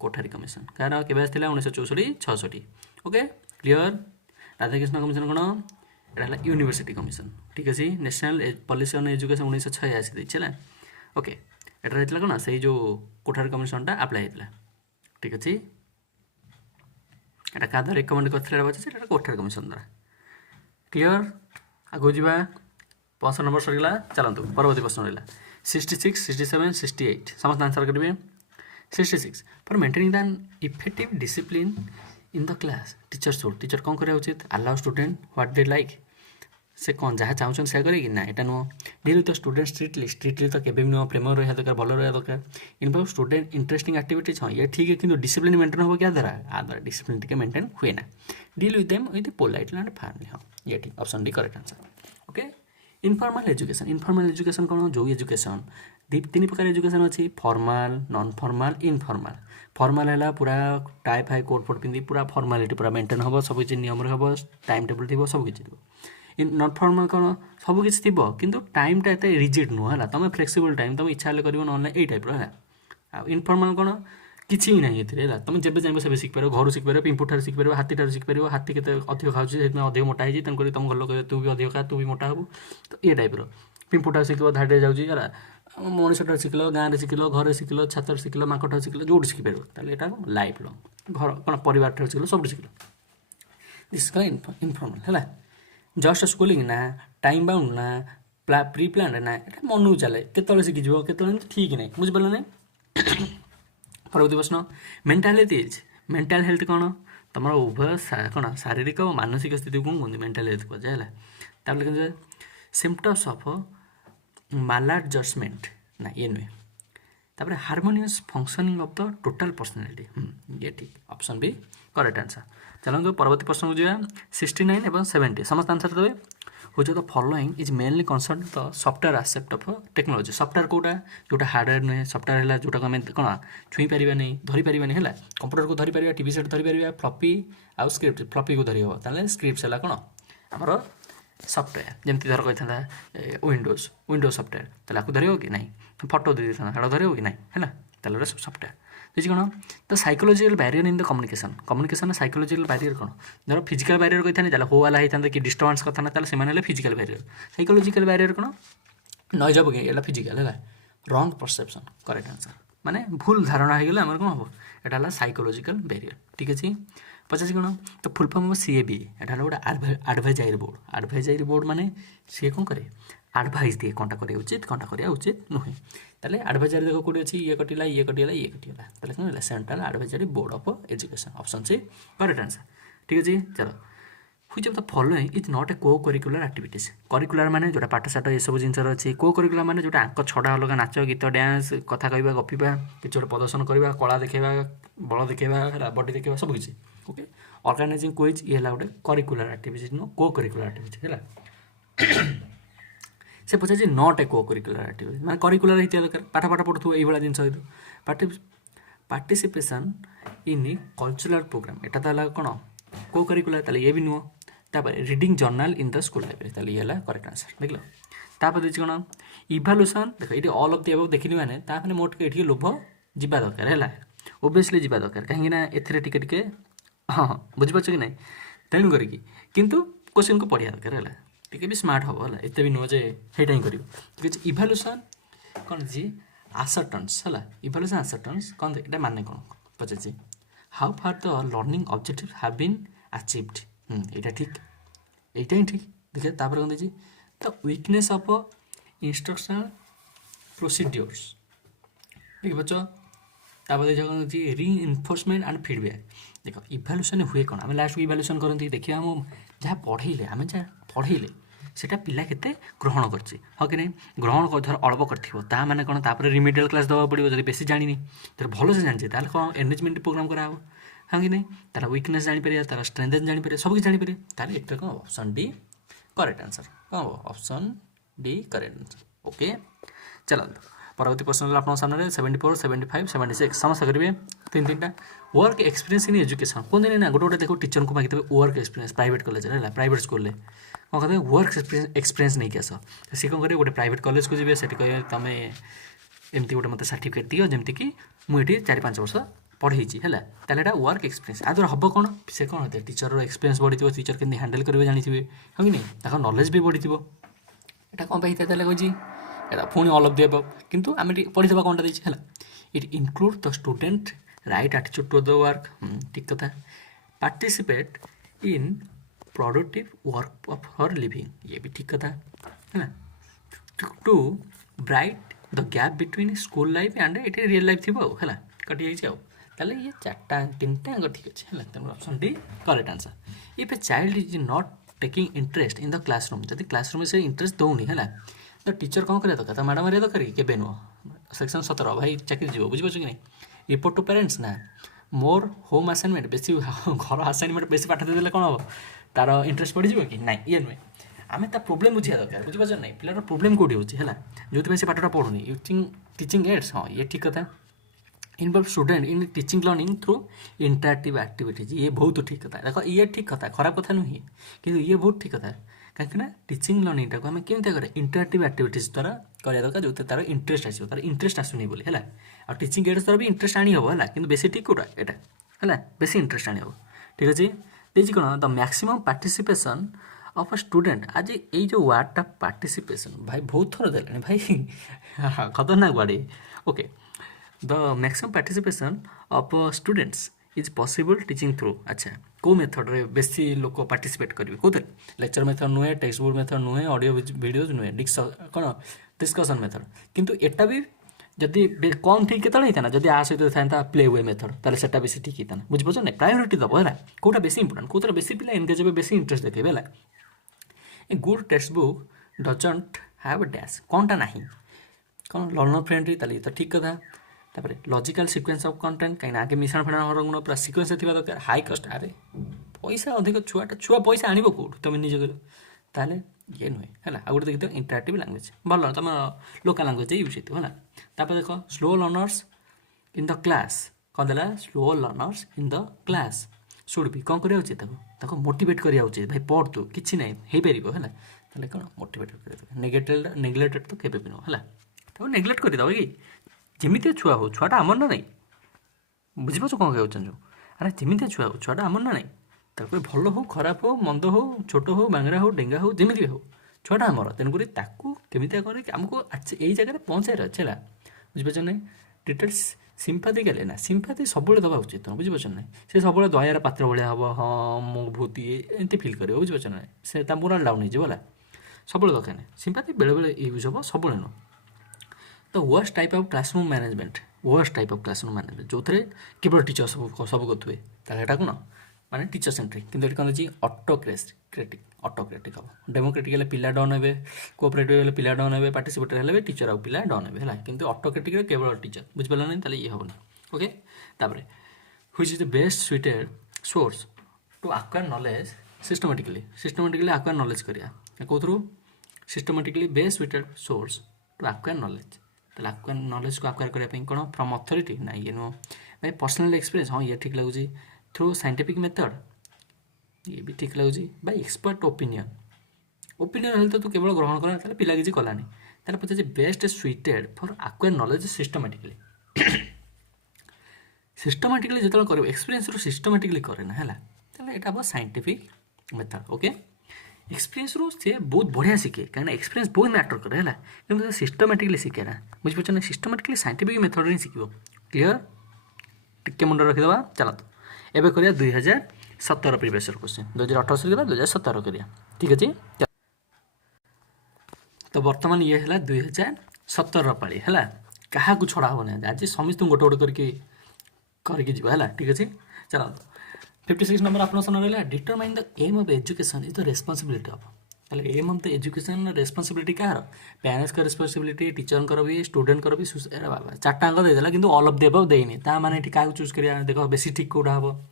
कोठारी कमिशन कार के 1964-66 ओके क्लियर राधाकृष्ण कमिशन कौन एटा यूनिवर्सिटी कमिशन ठीक अच्छे नेशनल पॉलिसी ऑन एजुकेशन 1986 है ओके एटा होता कौन से जो कोठारी कमिशनटा आप्लाय होता ठीक अच्छे एटा क्या रिकमेंड कर कोठारी कमिशन द्वारा क्लियर आगो जा 65 नंबर सरीगला चलतु परवर्ती प्रश्न रहा 66 67 68 समस्त आंसर करेंगे 66 for maintaining the effective discipline in the class teacher कौन करा उचित allow student what they like से कौन जहाँ चाहूँ से करे कि ना यहाँ नुह डील तो स्टूडेंट स्ट्रिक्टली तो केवि नुह प्रेम रहा दरकार भल रहा दरकार इनफॉर्म स्टूडेंट इंटरेस्टिंग एक्टिविटीज हाँ ये ठीक है कि डिसिप्लिन मेंटेन हो क्या द्वारा आ द्वारा डिसिप्लिन टी मेंटेन हुए ना deal with them with politely and formally हाँ ये ठीक option D correct answer okay informal education कौन जो एजुकेशन 3 प्रकार एजुकेशन अच्छी formal non formal informal formal है पूरा टाई फाई कोट फोट पिंधि पूरा फॉर्मालिटी पूरा मेंटेन हम सब किसी नियम हम टाइम टेबल थी सब किसी इन नॉट फॉर्मल कौन सब किसी थी किंतु टाइमटा एत रिजिड नुह है तुम फ्लेक्सिबल टाइम तुम इच्छा कर ना यही टाइप है इनफॉर्मल कौन किसी ही ना ये तुम जब चाहिए से शिखिपार घर शिखिपार पिंपू ठार शिखिपार हाथी ठार शिखिपार हाथी के अधिक खाऊँ से अधिक मोटा है तेणुक तुम घर लोग तू भी अधिक खा तू भी मोटा हबू तो ये टाइप पिंपू ठार शिख धाड़े जाऊँगी मनीषा शिखल गाँव में शिखल घर शिखल छात्र शिखल माकड़ शिखल जो शिखिपार यहाँ लाइफ लंग घर कौन परिवार शिखल सब शिखल दिस इनफॉर्मल है जस्ट स्कूलिंग ना टाइम बाउंड ना प्री प्लान ना ये मन चले केतले शिखिज के ठीक नहीं बुझिपार ना परवर्ती प्रश्न मेंटाल हेल्थ कौन तुम उभय कौन शारीरिक और मानसिक स्थिति कौन कहते मेंटाल हेल्थ कहुए है सिम्पटम्स ऑफ मालाडजस्टमेंट ना ये नुहे तापर harmonious functioning of the total personality ये ठीक ऑप्शन भी करेक्ट आंसर चलते परवर्ती प्रश्न को जावा 69 एवं 70 समस्त आंसर देवे which of the following is mainly concerned the software aspect of technology software Kota जोटा हार्डवेयर नुहे सॉफ्टवेयर है जोटा आम कौन छुई पार नहीं धरी पार नहीं है कंप्यूटर को धरी पार टीवी सेट धरी पार फ्लपी आउ स्क्रिप्ट फ्लपी को धरी हम ताले स्क्रिप्ट है कौन आमर सॉफ्टवेयर जमी धर कही था विंडोज सॉफ्टवेयर ताले आपको धर कि नहीं फटो दे देता हाड़ धर कि नहीं है ताले सब सॉफ्टवेयर बुझी कौन तो psychological barrier in the communication psychological barrier कौन धर फिजिकल बैरियर कही था हो वाला होता कि डिस्टर्बांस कथा ना से फिजिकल बैरियर साइकोलॉजिकल बैरियर कौन नॉइज अब ये फिजिकल है रॉन्ग परसेप्शन करेक्ट आंसर माने भूल धारणा हो गला आम कौन हम यहाँ साइकोलॉजिकल बैरियर ठीक अच्छे पचास कौन तो फुल फॉर्म हम सीएबी यहाँ गोटे एडभाइजारी बोर्ड माने सी कौन करे एडभाइस दिए कौनटा करा उचित कौनटा करा उचित नुहे ताले एडभाइजारी देखो कौटी अच्छी ये कटिला ताले कौन है central advisory board of education option से करेक्ट आंसर ठीक अच्छे चलो which of the following is not a co-curricular activities curricular माने जोटा पाठशाठ ये सब जिनसर अच्छी को करिकुलर माने जोटा आंक छड़ा अलग नाच गीत डांस कथा कहवा गपिबा किसी गोटे प्रदर्शन करवा कला देखा बल देखा बॉडी देखा सब किसी ओके ऑर्गेनाइजिंग क्विज ये है गोटे करिकुलर एक्टिविटीज नो को करिकुलर एक्टिविटी है से पचार नट ए को करिकुलर एक्टिविटी मैं करिकुलर होता दरकार पाठ पढ़ुव ये जिन पार्टिसिपेशन इन कल्चरल प्रोग्राम यहाँ तो कौन को करिकुलर ताले ये भी नुह तापर reading journal in the school library ये है करेक्ट आंसर देख लो तापर देखिए कौन इभाल्यूएसन देख ये ऑल ऑफ द अबव देखनी मैंने मोट ये लोभ जावा दरकार है ओबियसली जावा दरकार कहीं एथे टिके हाँ हाँ बुझीपार कि ना तेणु करी किंतु क्वेश्चन को पढ़िया दरकार है टिके भी स्मार्ट हम है एत भी नुह जे हेटा ही कर ठीक है इभाल्यूएसन कौन जी आसर्टेंस है इभाल्यूएसन आसर्टेंस कौन ये माने कौन पचार how far the learning objective have been achieved यहाँ ठीक यहीटा ही ठीक देखिए तापर कौन देखिए the weakness of instructional procedures ठीक बच्च तापर देखिए कौन देखिए रीइनफोर्समेंट एंड फीडबैक देख इभाल्यूएसन हुए कौन आम लास्ट को इभाल्यूएसन करते देखिए आम जहाँ पढ़ेले आम जहाँ पढ़ेले सेटा पिला केते ग्रहण करछि हाँ कि नहीं ग्रहण कर धर अल्प कर माने कौन तापर रिमेडियल क्लास दवा पड़ो जब बेसी जानी तर भल से जानी ताल कौन एनरिचमेंट प्रोग्राम करा हाँ कि नहीं तार वीकनेस जापर तार स्ट्रेंथ जापर सब किसी जापर तार एक कौन ऑप्शन डी करेक्ट आंसर कौन हम option D correct answer okay चलो परवर्ती प्रश्न आप सामने 74 75 76 समस्त करेंगे तीन टा वर्क एक्सपीरियंस इन एजुकेशन कौन दिन ना गोटे देखो टीचर को मांगी वर्क एक्सपीरियंस प्राइवेट कॉलेज है प्राइवेट स्कूल कौन कहते वर्क एक्सपीरियंस नहीं कि आस सी कौन करेंगे गोटे प्राइवेट कॉलेज को जी से कहे तुम एमती गोटे मतलब सर्टिफिकेट दियो जमती कि मुझे 4-5 वर्ष पढ़ी है ताला वर्क एक्सपीरियंस आ द्वारा हम कौन से कौन होता है टीचर एक्सपीरियंस बढ़ी टीचर के हैंडल करेंगे जानी हाँ कि नहीं नॉलेज भी बढ़ी यहाँ कौन पाई कही এটা পুଣି অল অফ ଦି अबव किंतु आम पढ़ीदेवा कौनटा देछि है it include the student right attitude to the work ठीक कथा participate in productive work of her living ये भी ठीक कथा है to bright the gap between school life and ये रियल लाइफ थी है कटि जाइए ये चार्टा तीनटा ठीक अच्छे है Tenali option D correct answer if a child is not taking interest in the classroom जब क्लासरूम से इंटरेस्ट दौनी है तो टीचर कौन करा दरकार मैडम मारे दरकार के नुह सेक्शन 17 भाई चाकरी जीव बुझे कि नहीं रिपोर्ट टू पेरेंट्स ना मोर होम असाइनमेंट बेसी घर असाइनमेंट बेसी पाठ देदेले कौन हम तार इंटरेस्ट पड़ जाए कि नहीं ये नुहे आम ता प्रोब्लेम बुझा दरकार बुझीपार नहीं पिलार प्रोब्लेम कौटी होगा जो से पाठटा पढ़ुनी यूजिंग टीचिंग एड्स हाँ ये ठीक कथा involve student in teaching learning through interactive activities ये बहुत ठीक कथा देखो ये ठीक कथा खराब कथा नुहे कि ये बहुत ठीक कथा कहीं टीचिंग लर्निंग टाक आम केमी करें इंटरएक्टिव एक्टिविटीज द्वारा करा दरकार जो तार इंटरेस्ट आसो तार इंटरेस्ट आसुनी बोली है आ टीचिंग एड्स द्वारा भी इंटरेस्ट आनी हम है कि बेसी ठीक कौटा यहाँ है बेसी इंटरेस्ट आनी हम ठीक अच्छे देखिए कौन the maximum participation of a student आज ये जो वार्डटा पार्टिसिपेशन भाई बहुत थर देने भाई खतरनाक ward okay the maximum participation of students is possible teaching through अच्छा को मेथड रे बेसी लोक पार्टिसिपेट करेंगे कौन लेक्चर मेथड नुहे टेक्स्ट बुक मेथड नुहे ऑडियो वीडियोज नुहे कौन डिस्कसन मेथड किंतु एटा भी जदि कम ठीक के होता ना जदि आ सहित था प्ले वे मेथड ताले सेटा बेसी ठीक होता बुझीपार ना प्रायोरीटी दब है कौटा बेसी इंपोर्टेंट कौन बेसी पिला एनगेज हे बेसी इंटरेस्ट देखिए है a good textbook doesn't have dash कौनटा नहीं कौन लर्नर फ्रेंडली ताले तो ठीक कथा तापर लॉजिकल सीक्वेंस ऑफ कंटेंट कहीं आगे मिश्रण फेण हर गुण पूरा सीक्वेंस थी दरकार हाई कस्ट अरे पैसा अधिक छुआ पैसा आनिब कौटू तुम निजे कह ताले ये नुहे है आउ गोटे देखिए इंटराक्टिव लैंग्वेज भल तुम लोकल लैंग्वेज यूज होती है तापर देख slow learners in the class कौन देला slow learners in the class should भी कौन करा उचित मोटिवेट करा उचित भाई पढ़ तू किसी ना हो पार है ताले कौन मोटिवेट कर नेग्लेक्टेड तो केवे भी नुह है नेग्लेक्ट करदे कि जमी छुआ हो छुआटा आमर ना नहीं बुझीपार कौन कह चाहूँ अरे जमी छुआ हो छुआटा आमर ना नहीं तार भल हो खराब हो मंद हो छोट हो बांगरा हो डेंगा हो जमी भी हो छुआटा आमर तेणुक केमी आमको यही जगह पहुँचार अच्छे है बुझीपार ना डिटेल्स सिंपाथी कले ना सिंपाथी सब दवा उचित तुम बुझीपार ना से सब दयार पात्र भाया हम हाँ मो बहुत ये एमती फिल कर बुझीपार ना से मोराल डाउन हो सब दरकार ना सिंपाथी बेले बेले यूज हम सब नुह तो worst type of classroom management जो थे केवल टीचर सब करुए ताटा कौन माने टीचर सेंट्रिक किंतु कौन अच्छी ऑटोक्रेटिक हम डेमोक्रेटिक है पिला डन हे कोऑपरेटिव है पिला डन हे पार्टिसिपेटर है टीचर आउ पिला डन हे किंतु ऑटोक्रेटिक केवल टीचर बुझिपार ना ये हेनी ओके तापर which is the best suited source to acquire knowledge systematically acquire knowledge करिया को through systematically best suited source to acquire knowledge acquire knowledge को एक्वायर करने कौन फ्रॉम अथॉरिटी ना ये नुह भाई पर्सनल एक्सपीरियंस हाँ ये ठीक लगुच थ्रू साइंटिफिक मेथड ये भी ठीक लगुच बाय एक्सपर्ट ओपिनियन हेल्थ तो केवल ग्रहण कर पिला किसी कलानी तार पचार best suited for acquire knowledge systematically जो कर एक्सपीरियंस रू सिस्टमेटिकली करे ना है यहाँ हम साइंटिफिक मेथड ओके एक्सपीरियंस रू से बहुत बढ़िया शिखे कहीं एक्सपीरियंस बहुत मैटर करे है कि सिस्टमेटिकली शिखे ना बुझीपार ना सिस्टमेटिकली साइंटिफिक मेथड ही शिख क्लीयर टिके मुंड रखीद चलत एवं करिया 2017 प्रीवियस क्वेश्चन 2018 करा 2017 करिया ठीक अच्छे तो बर्तमान ये है 2017 पाली है क्या छड़ा हम ना आज समस्त गोटे गोटे करके है ठीक अच्छे चलो 56 नंबर आप रहा determine the aim of education is the responsibility of ताले aim of the education responsibility कहार पेरेंट्स का रेस्पॉन्सिबिलिटी टीचर कर भी स्टूडेंट कर भी बाबा चार्टा अंक देदेला कि ऑल ऑफ द अबव देनी ता माने क्या चूज करिया देख बेसी ठीक कोटा हम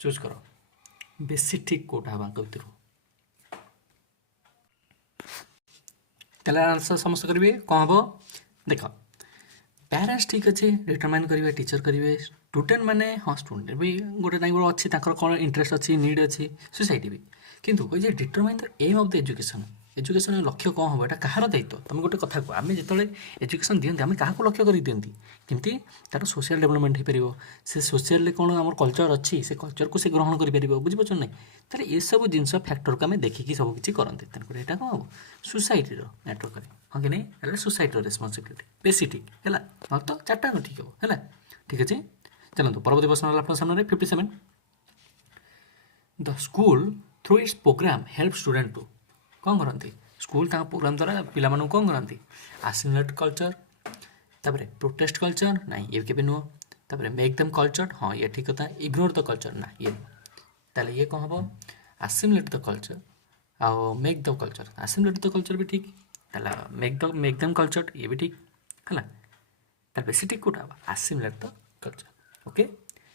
चूज कर बेसी ठीक कोटा हम अंक भितर ताले आंसर समस्त करेंगे कौन हम देख पेरेंट्स ठीक अच्छे डिटरमाइन करेंगे टीचर करेंगे स्टूडेंट माने हाँ स्टूडेंट भी गोटे ना गोटे अच्छी कौन इंटरेस्ट अच्छी नीड अच्छी सोसाइटी भी किंतु ये determine the aim of the education लक्ष्य कौन हम यहाँ कहार दायित्व तुम गोटे कथा कह आम जो एजुकेशन दिखते आम क्या लक्ष्य कर दिखती केमती तार सोशल डेवलपमेंट हो पार से सोशल कौन आम कल्चर अच्छी से कल्चर को से ग्रहण कर बुझीपार ना तार ये सब जिनस फैक्टर को आम देखिकी सब किसी करते यहाँ कौन हम सोसाइटी नेटवर्क हाँ कि नहीं सोसाइटी रेस्पॉन्सिबिलिटी बेसी ठीक है तो चार्टा ठीक है ठीक अच्छे चलते परवर्ती प्रश्न आप सामने 57 the school through its program help student to कौन करती स्कूल प्रोग्राम द्वारा पिला कौन करती आसिमुलेट कल्चर तापर प्रोटेस्ट कल्चर ना ये के नुह तापर मेक देम कल्चर हाँ ये ठीक कथा इग्नोर द कल्चर ना ये ताले ये कौन हम आसिमुलेट द कल्चर आउ make the culture assimilate the culture भी ठीक मेक देम कल्चर ये भी ठीक है तार बेसी ठीक कोटा assimilate the culture okay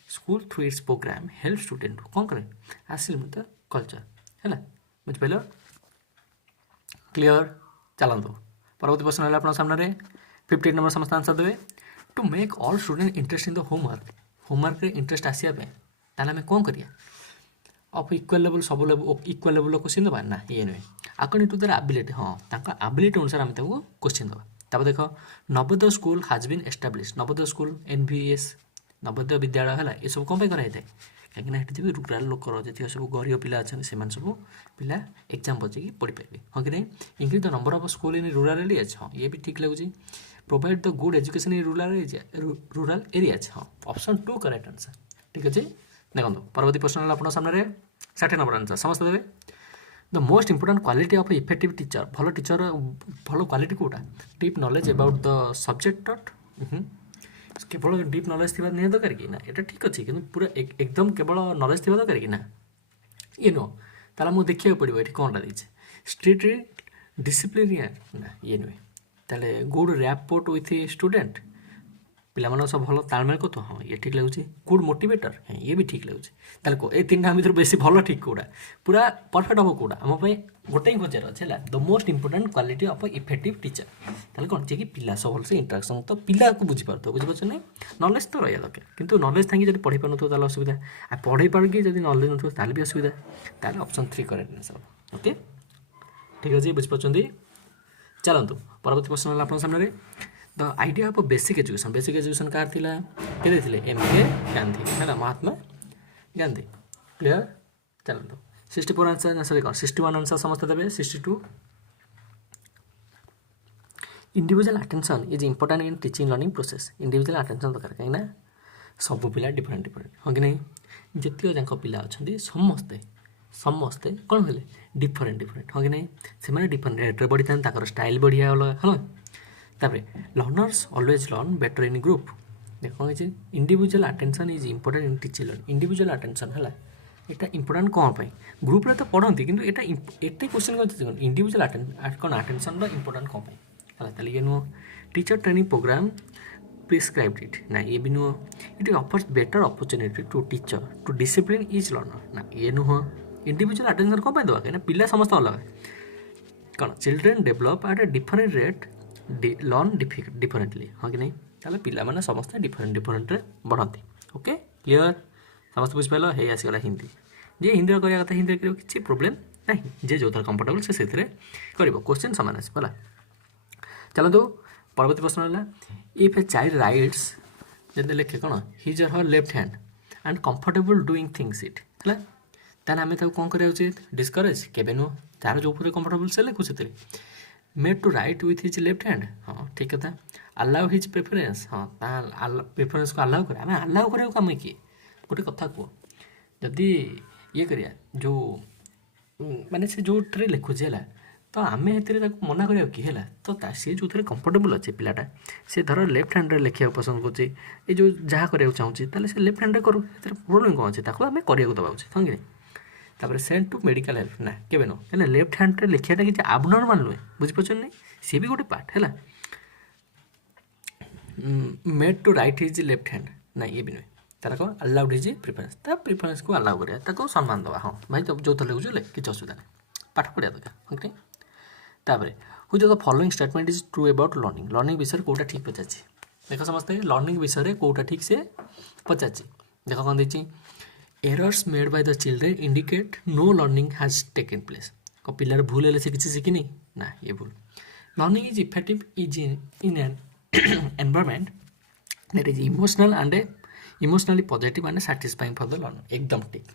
school through its program help student कौन करे आसिमुलेट द कल्चर है बुझिपार क्लीयर चलते परवर्ती प्रश्न है आप सामने 58 नंबर समस्त आंसर देवे to make all student interest in the homework interest आसापे आम कौन करिया ऑफ इक्वल लेवल सब इक्वल लेवल क्वेश्चन दबा ना ये नुहे अकॉर्डिंग टू देयर एबिलिटी हाँ एबिलिटी अनुसार आम क्वेश्चन दबा तापर देख Navodaya school has been establish Navodaya school NVS Navodaya Vidyalaya है ये सब कौन पर कराई कहीं भी रूराल लोकर जी सब गरीब पिला अच्छा से सब पिला एग्जाम बचेगी पढ़ी पारे हाँ कि नहीं increase the number of school in rural areas हाँ ये भी ठीक लगुच provide the good education in rural areas हाँ ऑप्शन 2 करेक्ट आंसर ठीक अच्छे देखो परवर्ती प्रश्न आप सामने 60 नंबर आंसर समस्त देवे the most important quality of effective teacher भल टीचर भल क्वालिटी कौटा deep knowledge about the subject डट केवल डीप नॉलेज थी नहीं दरकार कि ना ये ठीक अच्छे कि पूरा एकदम केवल नॉलेज थी दरकार कि ना ये नुह ताला मुझे देखा पड़ो ये कौनटा देखे स्ट्रिक्ट डिसिप्लिनियर ना ये नुहे ताले गुड रैपोर्ट विथ स्टूडेंट पिला सब भल तालमेल कत हाँ ये ठीक लगुच गुड मोटिवेटर हाँ ये भी ठीक लगुच ये तीन टाइम भर बेसी भल ठीक कौटा पूरा परफेक्ट हम कौटा आम गोटे ही पचार अच्छे है the most important quality of effective teacher ताले कौन जे कि पिला सब भलसे इंटराक्शन तो पिला को बुझीपार बुझीपार नहीं नॉलेज तो रहा दरकार किंतु नॉलेज थी जब पढ़ी पार ना असुविधा आ पढ़ी पार्क जब नॉलेज ना भी असुविधा ऑप्शन 3 करेक्ट आंसर ओके ठीक अच्छे बुझीपार चलतु परवर्ती प्रश्न है आप सामने the idea of basic education car थिला केदे थिले एम.के. गांधी है महात्मा गांधी क्लियर चलतु 64 आंसर सॉरी 61 आंसर समस्त देवे 62 individual attention is important in teaching learning process individual attention दरकार कहीं सब पिला डिफरेंट हाँ कि नहीं जितक जाक पिला अच्छा समस्ते समस्ते कौन हेल्ले डिफरेंट हाँ कि नहीं से डिफरेंट रेट्रे बढ़ी था स्टाइल बढ़िया अलग हाँ तापर learners always learn better in group देख कौन individual attention is important in teaching learning individual attention है यहाँ इंपोर्टेंट कौन पर ग्रुप तो पढ़ती कि एट क्वेश्चन इंडिविजुअल कौन अटेंशन इंपोर्टेंट कौन पर ये नुह teacher training program prescribed it ना ये भी नुह it offers better opportunity to teacher to discipline is learner ना ये नुह इंडिविजुअल अटेंशन कौन देवा कहीं पिला समस्त अलग कौन children develop at a different rate learn differently हाँ कि नहीं ताले पिला माने समस्त डिफरेंट बढ़ती ओके क्लियर समस्त बुझिपाल हे आसीगला हिंदी जे हिंदी करिया कथा हिंदी करियो किछि प्रॉब्लम नहीं जे जो कंफर्टेबल से सेथरे करिवो क्वेश्चन समान आसी बोला चलतो परवर्ती प्रश्न है इफ ए चाइल्ड राइट्स जब लिखे कौन हिज और her left hand and comfortable doing things it है ताहले आम कौन करा उचित डिस्करेज केबे नुह तार जो कंफर्टेबल से लिखु से made to write with his left hand हाँ ठीक कथा अलाउ हिज प्रेफरेन्स हाँ प्रेफरेन्स को अलाउ कर अलाउ करा आम किए गोटे कथा कह जदि ये करिया जो माने से जो लिखुचे है तो आम ए मना करा कि है तो सी जो कंफर्टेबल अच्छे पिलाटा से धर लेफ्ट हैंड लिखा पसंद कर जो जहाँ करा चाहूँगी से लेफ्ट हैंड करूँ प्रोब्लेम कौन अच्छे आम करा दबा उचित हाँ कि तापर सेंड टू मेडिकल हेल्प ना केबे नो कहना लेफ्ट हैंड रे लिखाटा कि आबनॉर्मल नुहे बुझीपार नहीं सी भी गोटे पार्ट है made to write his left hand ना ये भी नुहे तार कौन अलाउड हिज प्रिफरेन्स को अलाउ करा सम्मान दवा हाँ भाई तो जो लिखुच ले कि असुविधा नहीं पाठ पढ़ा दरकार ओके तापर हुई the following statement is true about learning विषय कौटा ठीक पचार देख समस्ते लर्निंग विषय कौटा ठीक से पचार देख कौन देखिए errors made by the children indicate no learning has taken place को पिलार भूल है से किसी सीखी नहीं ना ये भूल learning is effective is in an environment that is emotionally positive and satisfying for the learner एकदम ठीक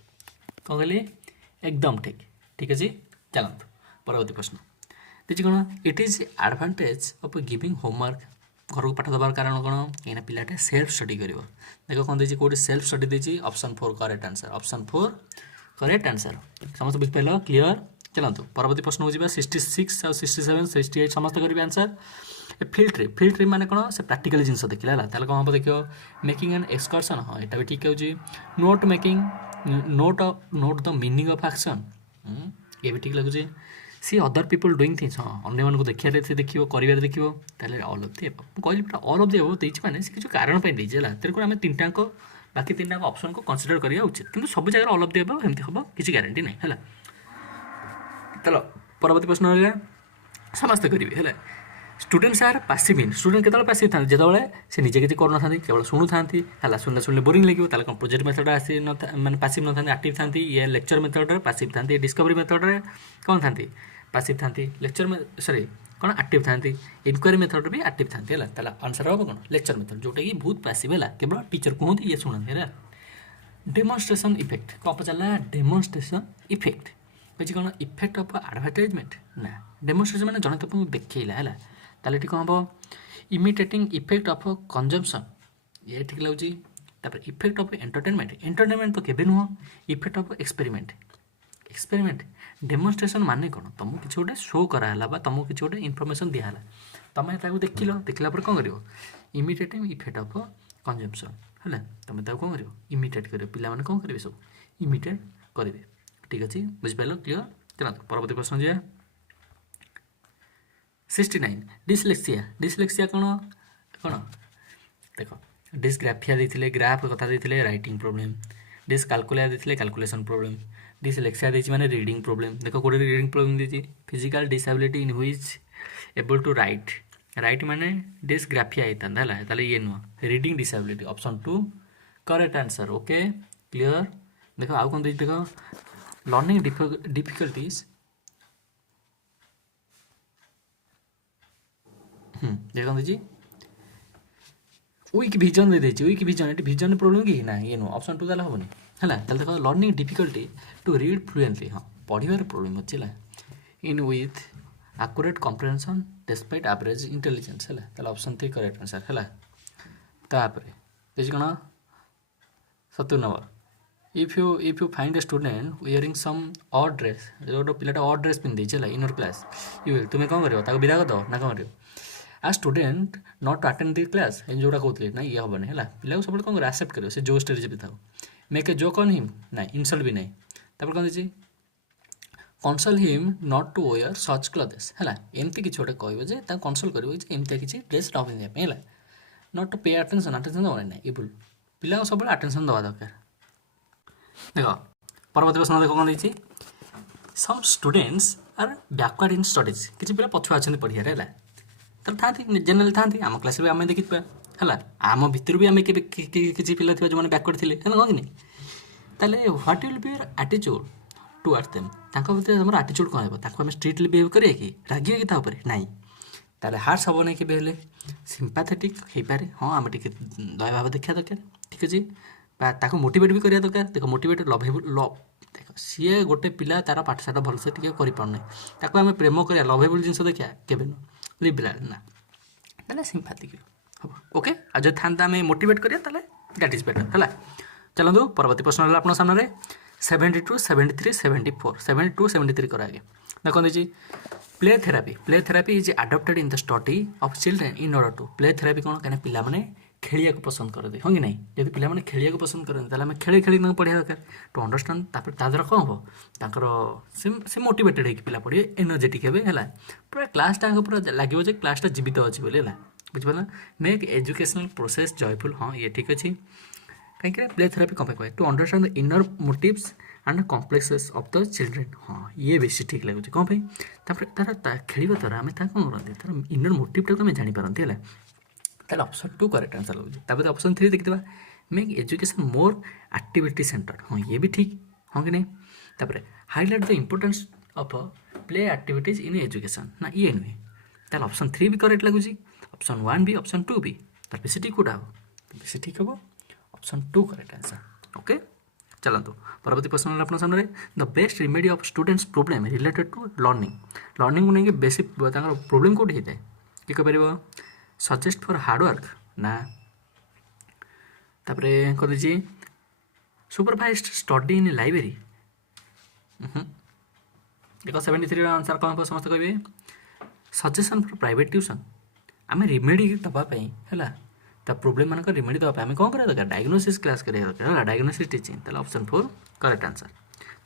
कौन कहलिए एकदम ठीक ठीक है जी चलते परवर्ती प्रश्न देखिए कौन it is advantage of giving homework घर को पाठ दबार कारण कौन कहीं पिलाटे सेल्फ स्टडी कर देख कौन देखिए कौटे सेल्फ स्टडी देखिए option 4 correct answer option 4 correct answer समस्त बुझिपाल क्लियर चलतु परवर्ती प्रश्न हो 66 और 67 68 समस्त करेंगे आंसर फील्ड ट्रिप माने कौन से प्रैक्टिकल जिन देखिला है कौन हम देखियो मेकिंग एंड एक्सकर्सन हाँ यहाँ भी ठीक है note making note the meaning of action ये भी ठीक लगुच सी अदर पीपल डूइंग थिंग्स हाँ अन्य मानक देखिए से देखो कर देखो ऑल ऑफ दी कहली ऑल ऑफ दी देती मैंने से किसी कारण है तेरे आम तीन टाक बाकी तीन टाक ऑप्शन को कंसीडर करा उचित किंतु सब जगह ऑल ऑफ दी एमती हम किसी गारंटी नहीं है चलो परवर्ती प्रश्न रहा समस्ते करेंगे है students are passive in student केतल पासिव था जो से निजे किसी करना केवल शुणु था शुणिले बोरिंग लगे कौन प्रोजेक्ट मेथड आसी मैंने पासिव न था एक्टिव था ये लेक्चर मेथड पासिव था डिस्कवरी मेथड कौन था पासिव था लेक्चर सॉरी कौन एक्टिव था इनक्वारी मेथड भी एक्टिव था आंसर हम कौन लेक्चर मेथड जोटा कि बहुत पासिव है केवल टीचर कहते ये शुणती है डेमोन्स्ट्रेशन इफेक्ट कौन पचारा डेमोन्स्ट्रेशन इफेक्ट कही कौन इफेक्ट ऑफ एडवर्टाइजमेंट ना डेमोन्स्ट्रेशन मैंने जन तुमको देखला है ताले कौन हम इमिटेटिंग इफेक्ट ऑफ कंजम्पशन ये ठीक लगुच इफेक्ट ऑफ एंटरटेनमेंट तो केबे नुह इफेक्ट ऑफ एक्सपेरिमेंट डेमोन्स्ट्रेशन माने कौन तुमको किसी गोटे शो कराला तुमको किसी गोटे इनफर्मेशन दिहला तुम देखला पर कौन कर इमिटेटिंग इफेक्ट ऑफ कंजम्पशन है तुम कौन कर इमिटेट कर पे कौन करेंगे सब इमिटेट करेंगे ठीक अच्छे बुझिपाल क्लियर चलते परवर्ती प्रश्न जाए 69 डिसलेक्सिया कौन कौन देख डिस्ग्राफिया देते ग्राफ कथा देते राइटिंग प्रोब्लेम, डिसकालकुलिया देते कैलकुलेशन प्रोब्लेम, डिसलेक्सिया देती माने रीडिंग प्रोब्लेम। देखो कोटे रीडिंग प्रोब्लेम देती physical disability in which able to write, write माने डिसग्राफिया होता है ताले ये नुह reading disability option 2 correct answer. Okay clear. देखो आउ कौन देखो लर्निंग डिफिकल्टीज देखो जी वीक विजन दे देछि वीक विजन एटी विजन प्रॉब्लम कि ना ये नो ऑप्शन 2 ताला होबनी हला ताले देखो learning difficulty to read fluently हां पढिबार प्रॉब्लम अछि ला in with accurate comprehension despite average intelligence हला ताले ऑप्शन 3 करेक्ट आंसर हला। तापरे देछि कोन 7 number if you find a student wearing some odd dress जो पिलाटा odd dress पिन देछि हला in your class you will तुमे कोन करियो ताको विदा कर दो ना कोन करियो a student not to attend the class एन जोड़ा कहते ना ये हेनी है पिला को सब कौन एक्सेप्ट करो से जो स्टेज भी था make a joke on him ना इनसल्ट भी नहीं तापर कौन दीजिए console him not to wear such clothes है एमती किसी गोटे कहे कनसोल कर एमती किसी ड्रेस न पिंधापी है not to pay attention attention दबा ना इबुल पिला को सब अटेंशन दवा दरकार। देख परवर्त प्रश्न देख कौन देखिए some students are backward in studies किसी पिला पछुआ अच्छा पढ़िया है तब था जेनराल था आम क्लास आम देखी है आम भितर भी आम किसी पिला थी जो मैंने बैकवर्ड थे कह कि ताले what will be your attitude towards them भितर तुम एटीट्यूड कौन है आम स्ट्रिक्टली बिहेव करिए कि रागिए कि तापर नाई ताले हार्श हम नहीं केवे हेले सिंपाथेटिक हो पारे हाँ आम टे दया भाव देखा दरकार ठीक अच्छे मोटिवेट भी करा दरकार देख मोटिवेट लभेबुल लव देख सी गोटे पिला तार पाठशाठ भलसे टी कर आम प्रेम कर लभेबुल जिन देखा केवे न लिबराल ना ताले सिंपाथिक हम ओके आ जो था आम मोटिवेट करिया ताले दैट इज बेटर है। चलते परवर्ती प्रश्न है आप सामने 72 73 74 72 73 कर आगे देखो जी play therapy is adopted in the study of children in order to play therapy कौन कहीं पिला माने खेलिया पसंद करते हाँ कि नहीं जब पिला माने खेलिया पसंद करते आम खेली खेली पढ़िया दरकार टू अंडरस्टांड ताद्वारा कौन हम ताकर से मोटिवेटेड होगी पिला पढ़े एनर्जेटिक हे है पूरा क्लास टाइम पूरा लगे क्लासटा जीवित अच्छी बोले है बुझिपार मेक एजुकेशनल प्रोसेस जयफुल हाँ ये ठीक अच्छे कहीं प्ले थेरापी कौन कहे to understand the inner motives and complexes of the children हाँ ये बेसी ठीक लगुच कौन तार खेल द्वारा आम कौन करते तार इनर मोटिवटा को जापारती है ताले ऑप्शन 2 करेक्ट आंसर लगुच ऑप्शन 3 देखा मेक एजुकेशन मोर एक्टिविटी सेंटर्ड हाँ ये भी ठीक हाँ कि नहीं तापर highlight the importance of play activities in education ना ये नुहे ताले ऑप्शन 3 भी करेक्ट लगुच ऑप्शन 1 भी ऑप्शन 2 भी तार बेसी ठीक कौटा हम बेसी ठीक हम ऑप्शन 2 करेक्ट आंसर। ओके चलते परवर्ती प्रश्न आप सामने the best remedy of students problem related to learning को लेकिन बेसी प्रोब्लेम कौटी होता है कि कह सजेस्ट फॉर हार्डवर्क ना तापर कर दीजिए सुपरवाइज्ड स्टडी इन लाइब्रेरी देख 73 आंसर कौन समस्त कहे सजेसन फॉर प्राइवेट ट्यूशन आम रिमेडी दवाई है प्रोब्लेम मान रिमेडी दवाई आम कौन करा दरकार डायग्नोसिस क्लास करा दरकार डायग्नोसिस टीचिंग ताले ऑप्शन 4 करेक्ट आंसर।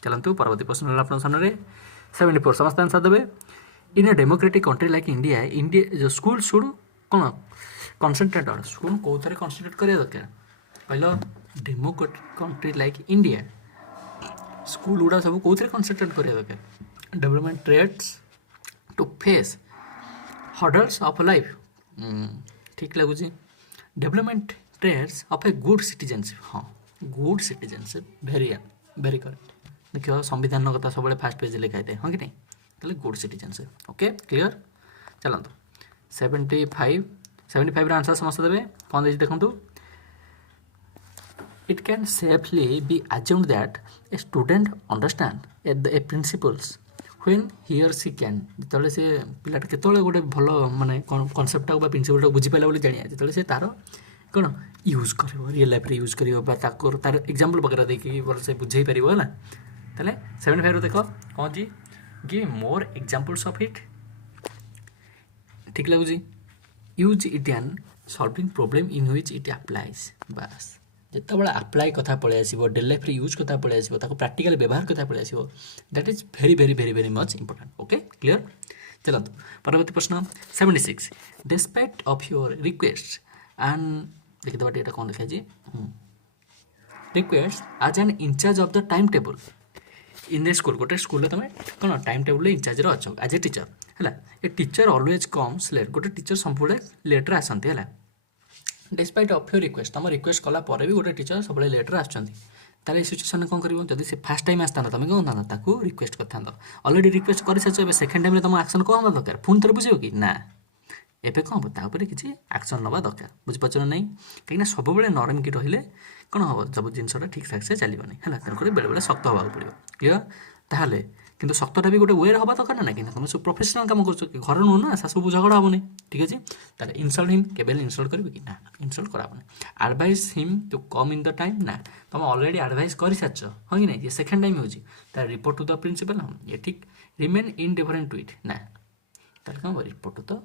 चलते परवर्ती प्रश्न आप सामने 74 समस्त आंसर देवे in a democratic country like India जो स्कूल शुड कौन कनसेंट्रेट स्कूल कौ थे कनसेंट्रेट करा दरकार कहल democratic country like India school गुड़ा सब कौ कनसेंट्रेट करा दरकार development traits to face hurdles of life ठीक लगुच development traits of a good citizenship हाँ good citizenship very very correct देखिए संविधान कथा सब फास्ट पेज लिखाई थे हाँ कि नहीं ताले गुड सिटीजनशिप ओके क्लियर। चलते 75 आंसर समस्त देवे कौन दे देखूँ it can safely B assumed that a student understand A principles when he or C can जो से पिलाटा केतले गोटे भल माने कनसेप्टा प्रिंसिपल बुझीपाला बोली जानिया जो से तार कौन यूज कर रियल लाइफ यूज कर तार एग्जांपल वगैरह देखिए भल से बुझे पार है ताले 75 देख कौन जी give more examples of it ठीक लगुच use it in solving problem in which it applies बस जिते अप्लाई कथा पलि आसो डेली लाइफ यूज कथा पलि आसो प्राक्टिकल व्यवहार कथा पलि आसो that is very very very very much important okay clear. चलते परवर्ती प्रश्न 76 despite of your request and देखिदेवा ये कौन लिखाई रिक्वेस्ट आज an incharge of the timetable in the school गोटे स्कूल तुम कौन टाइम टेबल इंचार्ज अच्छ आज ए टीचर है a teacher always comes late गोटे टीचर सब लेट्रे आसती है डिस्पाइट ऑफ योर रिक्वेस्ट तुम रिक्वेस्ट कला भी गोटे टीचर सब लेट्रे आसुँच ताले सिचुएसन कौन कर जब से फास्ट टाइम आसता तुम कौन था रिक्वेस्ट कर अलरेडी रिक्वेस्ट कर सारी सेकेंड टाइम तुम एक्शन कौन होगा दरकार पुणी थोड़े बुझे कि ना एबे कौन हम तापर किसी एक्शन नवा दरकार बुझीपार ना कहीं सब नरम की रही कौन हम जब जिनसा ठीक ठाक से चलनी है तेणुक बेले बेले शक्त हाँ पड़ो क्लियर ताहले किंतु शक्तटा भी गोटे वेर हवा दरकार ना कि तुम सब प्रोफेशनल काम कर घर नुह ना सब झगड़ा हेनी ठीक अच्छे ताले इनसल्ट हिम के इनसल्ट करेंगे कि ना इनसल्ट कराबनी advise him to come in the time ना तुम अलरेडी एडवाइस कर सारच हाँ कि नहीं सेकेंड टाइम हो रिपोर्ट टू द प्रिंसिपल हाँ ये ठीक रिमेन इनडिफरेंट टू इट ना ताले कौन रिपोर्ट टू द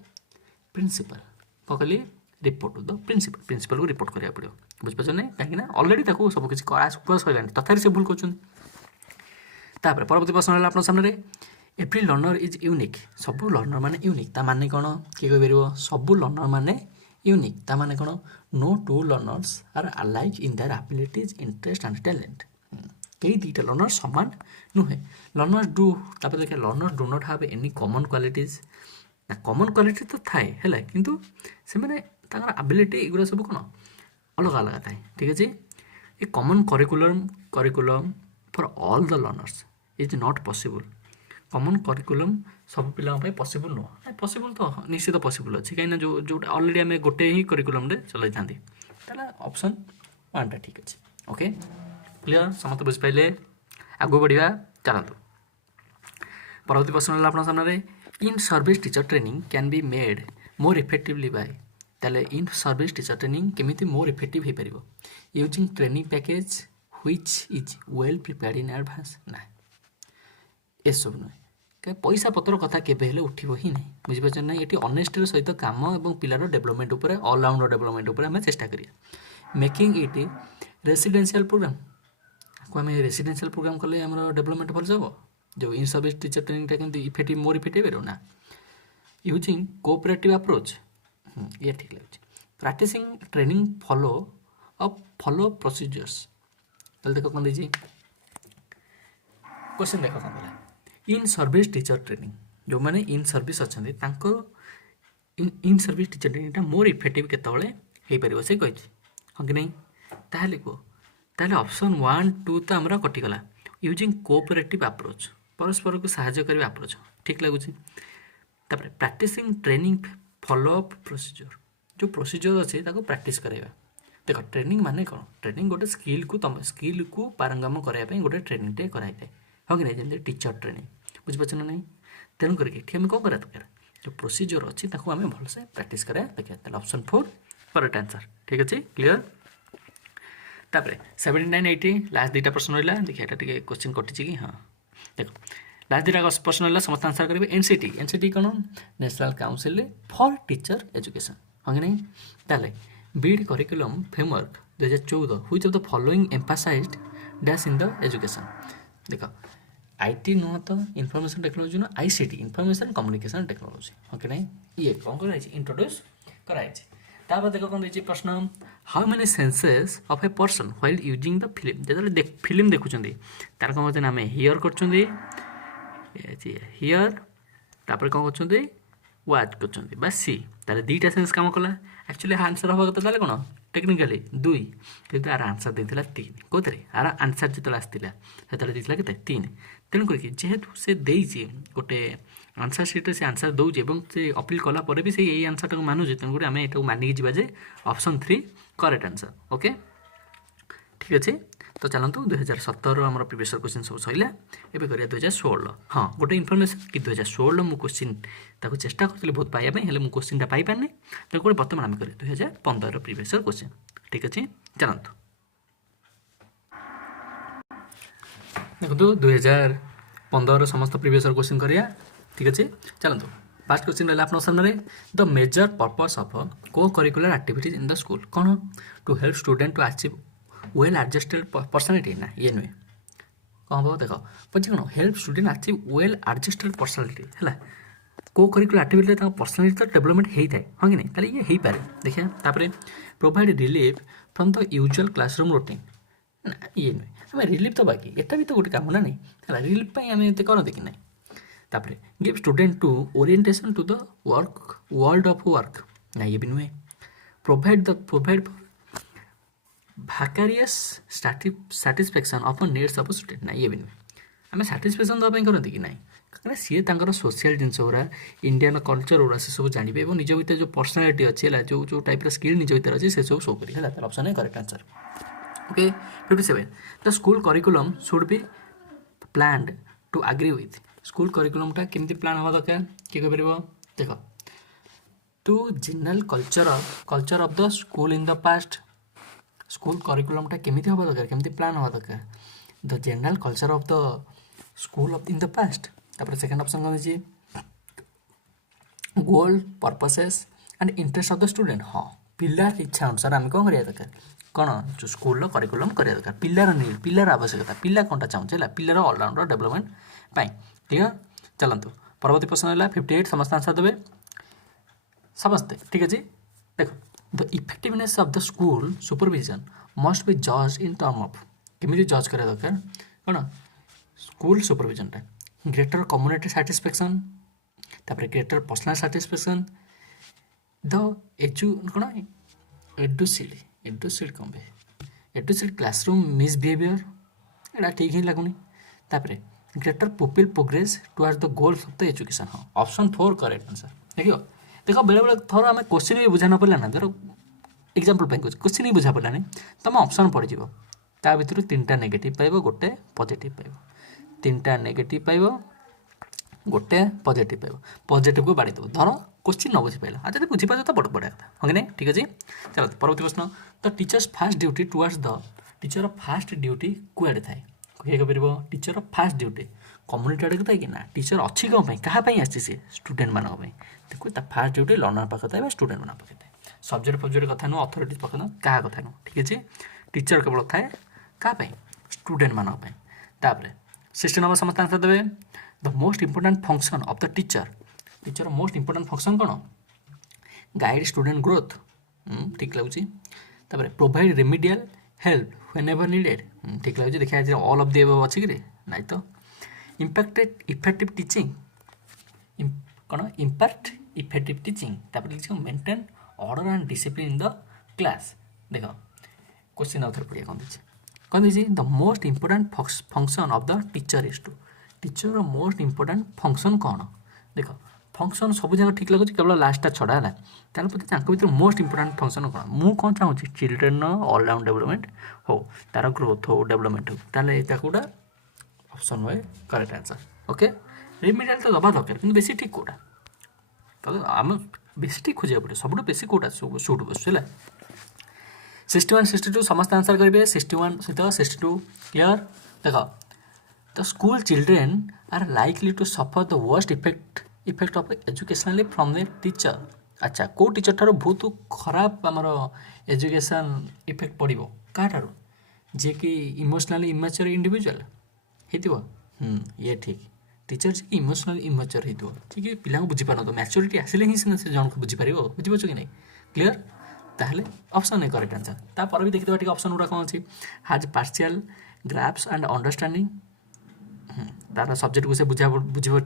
प्रिंसिपल कौन कहली report to the principal principal को रिपोर्ट करा पड़ो बुझीपार ना कहीं अलरेडी सब किसी सर तथापि से भूल कर परवर्ती प्रश्न है आपन सामने एवरी लर्नर इज यूनिक सब लर्नर माने यूनिक ता माने कौन किए कह सब लर्नर माने यूनिक ता माने कौन no two learners are alike in their abilities interest and talent कई दुईटा लर्नर सामान नुहे लर्नर डू तापर देखिए learner do not have any common qualities ना कॉमन क्वालिटी तो थाए है किंतु से माने एबिलिटी एगुरा सब कौन अलग अलग थाए ठीक अच्छे a common curriculum for all the learners is not possible common curriculum सब पिला पॉसिबल नुह पॉसिबल तो निश्चित पॉसिबल अच्छी कहीं जो जो ऑलरेडी आम गोटे ही करिकुलम चलाई था ऑप्शन 1 ठीक अच्छे ओके क्लियर समस्त बुझिपारे आगू बढ़िया चलतु परवर्ती प्रश्न है आप सामने in service teacher training can be made more effectively by ताले इन सर्विस टीचर ट्रेनिंग केमिति मोर इफेक्टिव हो पार using training package which is well prepared in advance ना ये सब नुहे पैसा पतर कथा केबे उठिबो ही नहीं बुझिपार ना ये ऑनेस्टर सहित काम और पिलार डेवलपमेंट उपर ऑलराउंडर डेवलपमेंट उपर आम चेष्टा करिया मेकिंग इट रेसिडेंशियल प्रोग्राम को आम रेसिडेंशियल प्रोग्राम कले आम डेवलपमेंट भल हम जो इन सर्विस टीचर ट्रेनिंगटा केमती इफेक्टिव मोर इफेक्टिव ना यूजिंग कोऑपरेटिव अप्रोच ये ठीक लगे प्रैक्टिसिंग ट्रेनिंग फॉलो प्रोसीजर्स चल देखो कौन दीजिए क्वेश्चन देखो कौन बोला इन सर्विस टीचर ट्रेनिंग जो मैंने इन सर्विस अच्छा इन सर्विस टीचर ट्रेनिंगटा मोर इफेक्टिव केतबले हो पार से कही हाँ कि नहीं ताहले को ताहले ऑप्शन 1 2 तो आमर कटिगला यूजिंग कोऑपरेटिव अप्रोच परस्पर को साहाय्य करबा अप्रोच ठीक लगुच तापर practising training follow up procedure जो प्रोसीजर अच्छे प्रैक्टिस कराइबा देख ट्रेनिंग माने कौन ट्रेनिंग गोटे स्किल को तुम स्किल को पारंगम करने गोटे ट्रेनिंग टे कराई थाए हाँ कि नहीं जमी टीचर ट्रेनिंग बुझीपार ना नहीं तेणुक आम कौन करा दरकार जो प्रोसीजर अच्छी आम भलसे प्रैक्टिस करा दरकार ऑप्शन 4 करेक्ट आंसर ठीक अच्छे क्लियर तापर 79 80 लास्ट दुईटा प्रश्न रहा देखिए ये क्वेश्चन कटिची कि हाँ देख लास्ट दुईटा प्रश्न रहा समस्त आंसर करेंगे एनसीटी कौन national council for teacher education हाँ कि नहीं ताले B.Ed curriculum framework 2014 which of the following emphasized dash in the education देख आईटी नुह तो इनफॉरमेशन टेक्नोलॉजी नुह आईसीटी इनफॉरमेशन कम्युनिकेशन टेक्नोलॉजी हाँ कि नहीं ये कौन कर इंट्रोड्यूस कराई तापर देख कौन देखिए प्रश्न how many senses of a person while using the film जो फिल्म देखुं तार कौन करते आम हियर कर हियर तापर कौन कर वाच कर सी तार दुईटा सेन्स काम कला एक्चुअली आंसर हवा कथा कौन टेक्निकाली 2 किंतु आर आंसर देता 3 कौन आर आंसर जो आसाला से के 3 तेणुक जेहेतु से देती गोटे आंसर सीट्रे से आंसर दौचे से अपील कलापर भी से यही आंसर मानुचे तेणुक आम ये मानिक जावा ऑप्शन 3 करेक्ट आंसर ओके ठीक अच्छे तो चलतु 2017 आम प्रिवियस क्वेश्चन सब सैला एवं करिया 2016 हाँ गोटे इनफर्मेशन कि 2016 मु क्वेश्चन ताको चेष्टा करते बहुत पाइबा हेल्ले क्वेश्चनटा पाई पारनी तेणुक बर्तमान आम करें 2015 प्रिवियस क्वेश्चन ठीक अच्छे चलतु देखो 2015 समस्त प्रिवियस क्वेश्चन करिया ठीक अच्छे चलतु फर्स्ट क्वेश्चन रहा आप सामने the major purpose of co-curricular activities in the school कौन to help student to achieve well adjusted personality ना ये नुहे कौन हम देख पचे कौन help student achieve well adjusted personality है को करिकुलर एक्टिविटी पर्सनालिटी तो डेवलपमेंट होता है हाँ कि नहीं ताले ये हो पारे देखिए तापर provide relief from the usual classroom routine ना ये नुहे आम रिलीफ तो बाकी एटा भी तो गोटे काम ना नहीं है रिलीफ आम ये करते कि ना तापर give student to orientation to the work world of work ना ये भी नुहे provide vicarious satisfaction of needs of student ना ये भी नुहे आम साटिस्फैक्शन देवाई करते कि ना कहीं सी सोशल जिनस गुरा इंडियन कल्चर गुरा से सब जानवे और निज भर जो पर्सनालीटी अच्छी है जो जो टाइप स्किल निज भर अच्छे से सब शो करें ऑप्शन है correct answer okay 57 the school curriculum should be planned to agree with school करिकुलमटा केमती प्लान हवा दरकार किए कह देख to general culture of the school in the past school करिकुलमटा केमती हवा दरकार केमती प्लान हवा दरकार the general culture of the school of in the past तापर सेकंड ऑप्शन कौन है goal purposes and interest of the student हाँ पिलार इच्छा अनुसार आम कौन करिया दरकार कौन जो स्कूल करिकुलम करिया दरकार पिलार नीड पिलार आवश्यकता पिला कौनटा चाहूचे पिलार ऑलराउंडर डेवलपमेंट पाई क्लियर चलतु परवर्ती प्रश्न है 58 समस्त आंसर देवे समस्ते ठीक अच्छे देख the effectiveness of the school supervision must be जज इन टर्म ऑफ केमी जज करा दरकार कौन स्कूल सुपरविजनटा ग्रेटर कम्युनिटी साटिस्फैक्शन तापर ग्रेटर पर्सनल साटिस्फैक्शन द कौन एडुसीड कौन एडुसीड क्लासरूम मिसबिहेवियर यहाँ ठीक ही लगुनि तापर greater pupil progress towards the goals of the education हाँ ऑप्शन 4 करेक्ट आंसर देखियो देखो बेले बेले थोड़ा आम क्वेश्चन भी बुझा न पड़ा ना धर एग्जांपल क्वेश्चन ही बुझा पड़ानी तुम ऑप्शन पड़ज ता भर 3टा नेगेटिव पाइब गोटे पॉजिटिव पाइब 3टा नेगेटिव पाइब गोटे पॉजिटिव पाइब पॉजिटिव को बाड़ी देव धर क्वेश्चन न बुझी पाइल आज जब बुझीपार तो बड़ बड़ा कथा हाँ कि ठीक अच्छे चलो परवर्ती प्रश्न the teachers first duty towards the teacher first duty कुआड़े थाए किए कह टीचर फास्ट ड्यूटी कम्युनिटी आड़े था कि ना टीचर अच्छी कौन क्या आसी सी स्टूडेंट मान देखो फास्ट ड्यूटी लर्नर पाखे था स्टूडेंट मान पाखे था सब्जेक्ट फब्जेक्ट कथा नुह अथॉरिटी पाखे नुह क्या कथा नुह ठीक अच्छे टीचर केवल थाए क्या स्टूडेंट मान तापर 60 नंबर समस्त आंसर देवे the most important function of the teacher most important function कौन गाइड स्टूडेंट ग्रोथ ठीक लगुच provide remedial help whenever needed ठीक लगुच देखिए ऑल ऑफ द अबव अच्छी कि नाई तो इम्पैक्टेड इफेक्टिव टीचिंग कौन इम्पैक्ट इफेक्टिव टीचिंग तापर maintain order and discipline in the class देख क्वेश्चन आउथर पढ़िया कौन दीजिए the most important function of the teacher is to teacher most important function कौन देख फंक्शन सब जगह ठीक लगुच केवल लास्टा छड़ा है भर मोस्ट इंपोर्टेंट फंक्शन कौन मुझे कौन चाहूँगी चिल्ड्रेन ऑलराउंड डेवलपमेंट हो तार ग्रोथ हो डेवलपमेंट हो ताले कौटा option Y correct answer okay remedial तो दबा दरकार कि बेसी ठीक कौटा तो आम बेसी ठीक खोजा पड़े सब बेसी कौटा सुट बस 61 62 समस्त आंसर करेंगे 61 सहित 62 क्लियर देख the school children are likely to suffer the worst effect of educationally from the teacher अच्छा को टीचर ठार बहुत खराब आमर एजुकेशन इफेक्ट पड़ो क्या जी कि इमोशनली इमेच्योर इंडिविजुअल हो ये ठीक टीचर जी इमोशनली इमेच्योर हो जी पिला बुझीपार तो मैच्योरिटी आसिले ही से जन को बुझीपार बुझीपार कि नहीं क्लियर ताहले ऑप्शन है करेक्ट आंसर तापर भी देखिए ऑप्शन गुड़ा कौन अच्छी has partial grasp and understanding तार सब्जेक्ट को से बुझीपार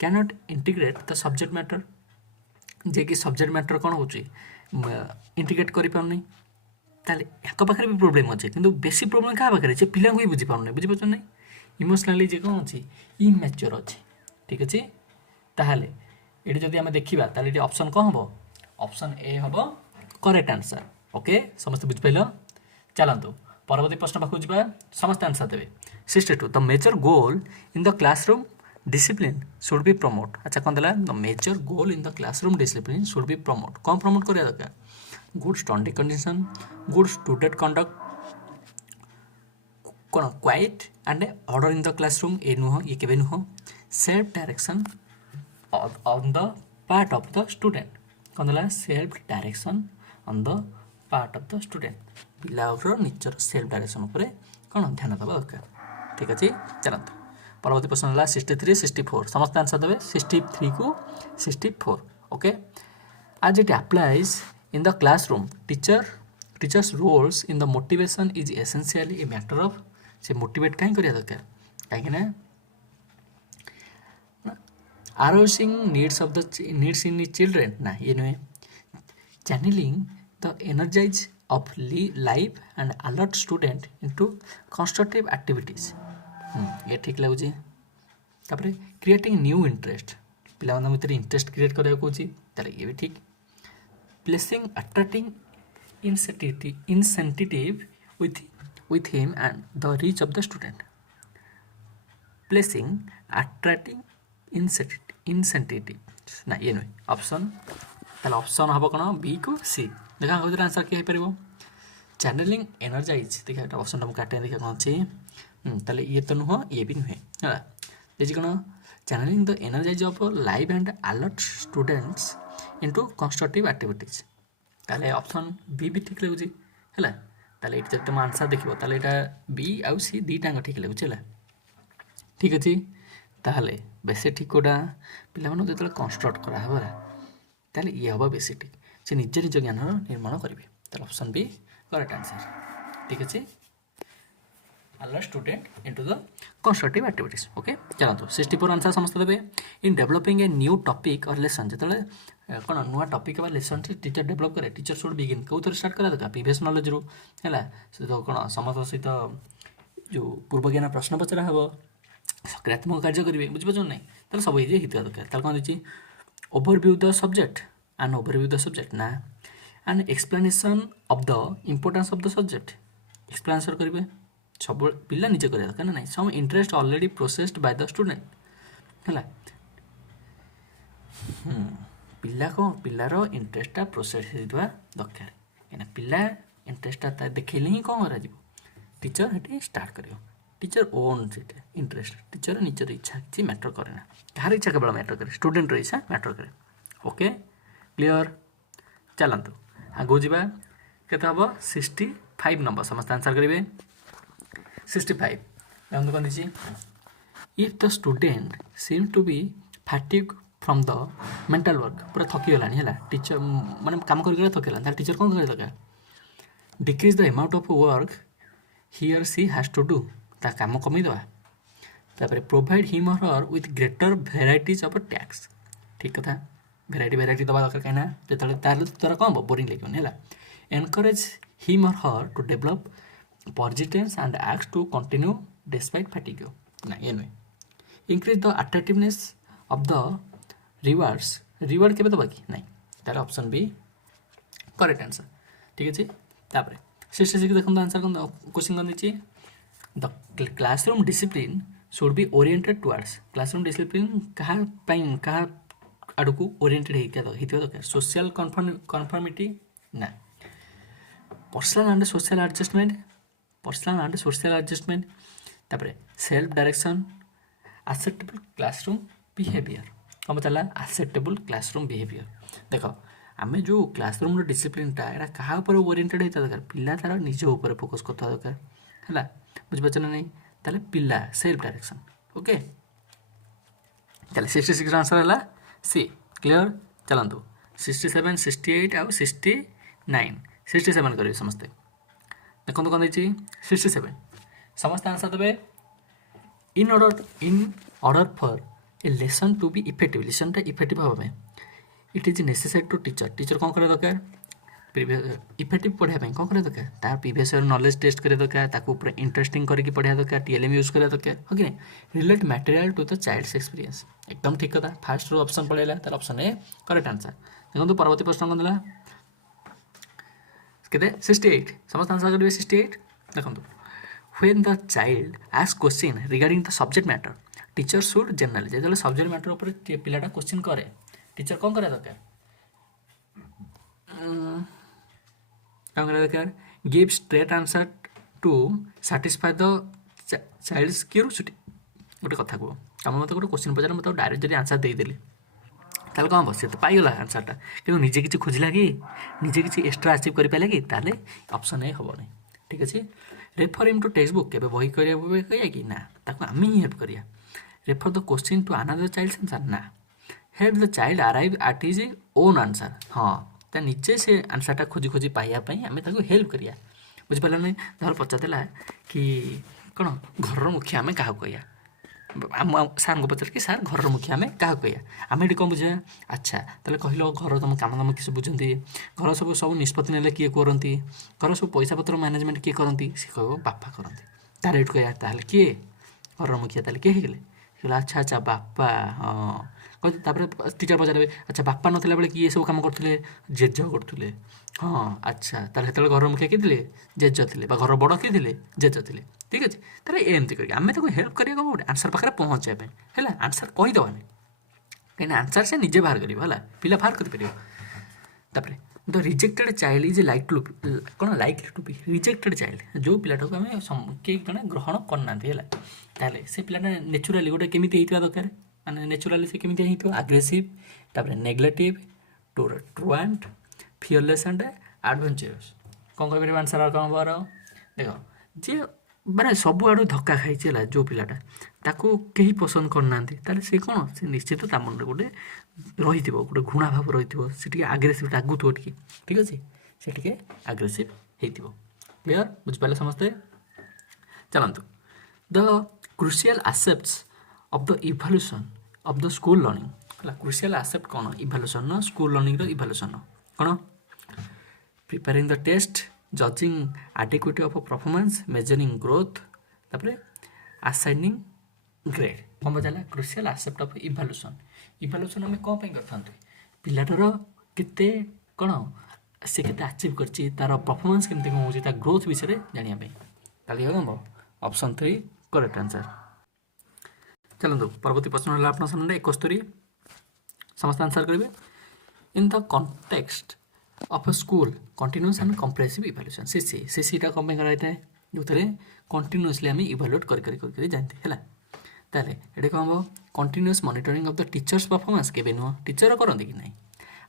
cannot integrate the subject matter जे कि सब्जेक्ट मैटर कौन हो इंटीग्रेट करें ताले एक पाखे भी प्रोब्लेम अच्छे कि बेसी प्रोब्लेम क्या पाखे से पिला ही बुझीपार बुझीपार नहीं इमोशनली जे कौन अच्छी इमेच्योर अच्छे ठीक अच्छे ताहले ये जब आम देखा ताले ऑप्शन कौन हम ऑप्शन ए हम करेक्ट आंसर ओके समस्त बुझिपाल चलतु परवर्ती प्रश्न पाखु जा समस्त आंसर देवे 62 the major goal in the classroom discipline should be promote अच्छा कौन देला the major goal in the classroom discipline should be promote कौन प्रमोट करा दरकार good study condition good student conduct कौन quiet and order in the classroom ए नुह ये केवे नुह self direction on the part of the student कौन देला self direction on the part of the student पिलार निजर सेल्फ डायरेक्शन कौन ध्यान देवा दरकार ठीक अच्छे चलते परवर्ती प्रश्न है 63 64 समस्त आंसर देवे 63 को 64 okay as it applies in the classroom teachers roles in the motivation is essentially a matter of से मोटिवेट कहीं करिया दरकार कहीं ना arousing needs in children ना ये नुहे channeling the energies of live and alert student into constructive activities ये ठीक लगुଛି तापर creating new interest पिला मन भितर इंटरेस्ट क्रिएट करिया कोची ताले ये भी ठीक placing attracting incentive with him and the reach of the student placing attracting incentive ना ये नुहे ऑप्शन ताले ऑप्शन हबो कोन बी को सी देखा होदर आंसर के परबो चैनलिंग एनर्जाइज देखा एटा ऑप्शन हम काटे देखा कोन छी ताले ये तो नुह ये भी नुहे हला देखि कोन channelling the energize of live and alert students into constructive activities ताले ऑप्शन बी भी ठीक लगुची हला ताले एटा तुम आंसर देखिबो ताले एटा बी आउ सी दीटा ठीक लगुची हला ठीक अछि ताले बेसे ठीक कोडा पिला मन जेतले कंस्ट्रक्ट करा हबा ताले ये हबा बेसे ठीक से निज निज ज्ञान निर्माण करिवे ताले ऑप्शन बी करेक्ट आंसर ठीक अछि alert student into the constructive activities okay चलतो 64 answer समस्त देबे in developing a new topic और लेसन जतले कोन नुवा टॉपिक बा लेसन टीचर डेवलप करे टीचर शुड बिगिन को तो स्टार्ट करा दका प्रीवियस नॉलेज रो हैला से तो कोन समस्त सहित जो पूर्व ज्ञान प्रश्न पचरा हबो सकारात्मक कार्य करिवे बुझ पछन नै त सब इजे हित दका त कोन दिछि overview the subject and overview the subject ना and explanation of the importance of the subject explanation करिवे सब पिला निजे करिया दरकार ना some interest already processed by the student हैला पिला को पिलारो इंटरेस्टटा प्रोसेस हेतबा दरकार एना पिला इंटरेस्टटा देखैले ही कोन करा जिवो टीचर हेटे स्टार्ट करियो टीचर ओन सेटे इंटरेस्ट टीचर निजर इच्छा कि मैटर करे ना तार इच्छा केवल मैटर करे स्टूडेंट रो इच्छा मैटर करे ओके क्लियर चलंतु आगो जिबा केते हबो 65 नंबर समस्त आंसर करिवे 65 हम तो कहनी if the student seem to be fatigue from the mental work पूरा थकी गलानी है टीचर माने काम कर थकी गला टीचर कौन करे दरकार decrease the amount of work he or she has to do ता काम कमी दवा तापर provide him or her with greater varieties of tax ठीक कथा वेराइटी दवा दरकार कहना जेतले तार तोरा कम बोरिंग लागोनी है encourage him or her to develop persistence and acts to continue despite fatigue ना ये नहीं increase the attractiveness of the reward के दबा कि नहीं तार ऑप्शन बी करेक्ट आंसर ठीक अछि तापर 66 देखन आंसर कोन क्वेश्चन कोन दिछि the classroom discipline should be oriented towards classroom discipline कहा आडकू ओरिएंटेड हेतिबा दरकार सोशल कन्फर्मिटी ना पर्सनल एंड सोशल एडजस्टमेंट तापर self direction acceptable classroom behaviour कम चला एक्सेप्टेबल क्लासरूम बिहेवियर देख आम जो क्लासरूम डिसिप्लिनटा एटा क्या ओरिएंटेड होता दरकार पिला तार निज ऊपर फोकस करता दरकार है बुझीपार ना नहीं ताले पिला सेल्फ डायरेक्शन ओके चल 66 आंसर है सी क्लियर चलतु 67 68 आउ 69 67 करेंगे समस्ते देखो कौन 67 समस्त आंसर देवे in order for a lesson to be effective lesson effective भाव it is necessary to teacher कौन करे दरकार इफेक्टिव पढ़ाई कौन करे दरकार तार प्रीवियस नॉलेज टेस्ट करे दरकार ताको पूरा इंटरेस्टिंग करके पढ़ा दरकार टीएलएम यूज करे दरकार हो कि relate material to the child's experience एकदम ठीक कथा फास्ट रो ऑप्शन पड़ेला तार ऑप्शन ए करेक्ट आंसर देखो परवर्ती प्रश्न कौन दिला केते 68 समस्त आंसर करिवे 68 देखो when the child ask question regarding the subject matter teacher should generally जेतले सब्जेक्ट मैटर ऊपर पिलाटा क्वेश्चन करे टीचर कौन करे दरकार कौन करे दरकार give straight answer to satisfy the child's curiosity गोटे कथा को तुम मत गोटे क्वेश्चन पचार मत डायरेक्ट जब आंसर देदेली ताले कौन हम सी तो पाईगला आंसरटा कि निजे किसी खोजला कि निजे किसी एक्सट्रा अचिव कर पाला कि ताले ऑप्शन ए हम नहीं ठीक अच्छे refer him to text book के बही करिया कि ना ताको आम ही हेल्प करिया refer the question to another child answer ना help the child arrive at his own answer हाँ ता निजे से आंसरटा खोजी खोजी पाइबापी आम हेल्प करिया बुझिपारा नहीं धर पचारा कि कौन घर मुखिया आम क्या कह आम सार को पचार कि सार घर मुखिया आम क्या कह आम ये कौन बुझा अच्छा ताले कहल घर तुम कम दाम किसी बुझे घर सब सब निष्पत्ति ने किए करती घर सब पैसा पत्र मैनेजमेंट किए करती सी कह बापा करती तार ये कह ताल किए घर मुखिया ताले किए कहले अच्छा अच्छा बापा हाँ कहते टीचर पचारे अच्छा बापा नथिला बेले किए सब कम करते जेज करते हाँ अच्छा ताले हेतु घर मुखिया किए जेज थे घर बड़ किए जेज थे ठीक अच्छे ताले एमती करके आम हेल्प करिया गोटे आंसर पाखे पहुँचापी है आंसर कहीदेवानी कहीं आंसर से निजे बाहर कर पिला बाहर कर the rejected child is like to कौन like to be rejected child जो पिलाटा को आम किए जन ग्रहण करना ताले से पिलाटा नेचुराली गोटे केमी दरकार माने नेचुराली से केमी आग्रेसिव तापर नेग्लेक्टिव ट्रुआंट फियरलेस एंड एडवेंचरस कौन कह आंसर कौन बार देख जे माने सब आड़ू धक्का खाई जो पिलाटा ताको कहीं पसंद करना ताले से कौन से निश्चित ता मन गोटे रही गोटे घृणा भाव रही से आग्रेसिव रागुथ टी ठीक अच्छे से आग्रेसिव हो क्लीयर बुझिपारे समस्ते चलतु the crucial aspects of the evolution of the school learning है क्रुशियल आसेप्ट कौन इवोल्यूशन स्कूल लर्निंग इवोल्यूशन कौन preparing the test judging adequacy of performance measuring growth तापर असाइनिंग ग्रेड कौन बचाला crucial aspect of evolution evolution आम कौन करते पिलाटार केते कौन से केते अचीव करछि तार परफॉर्मेंस केमती कौन होछि ता ग्रोथ विषय जानिया ताली हम ऑप्शन 3 करेक्ट आंसर चलते परवर्ती प्रश्न है आप सामने 71 समस्त आंसर करेंगे in the context of a school continuous and compressive evaluation सीटा कम कराई है जो थे कंटिन्यूअसली आम इवैल्यूएट कर जानते है ताले ये कौन हम continuous monitoring of the teachers performance के नुह टीचर करते कि नहीं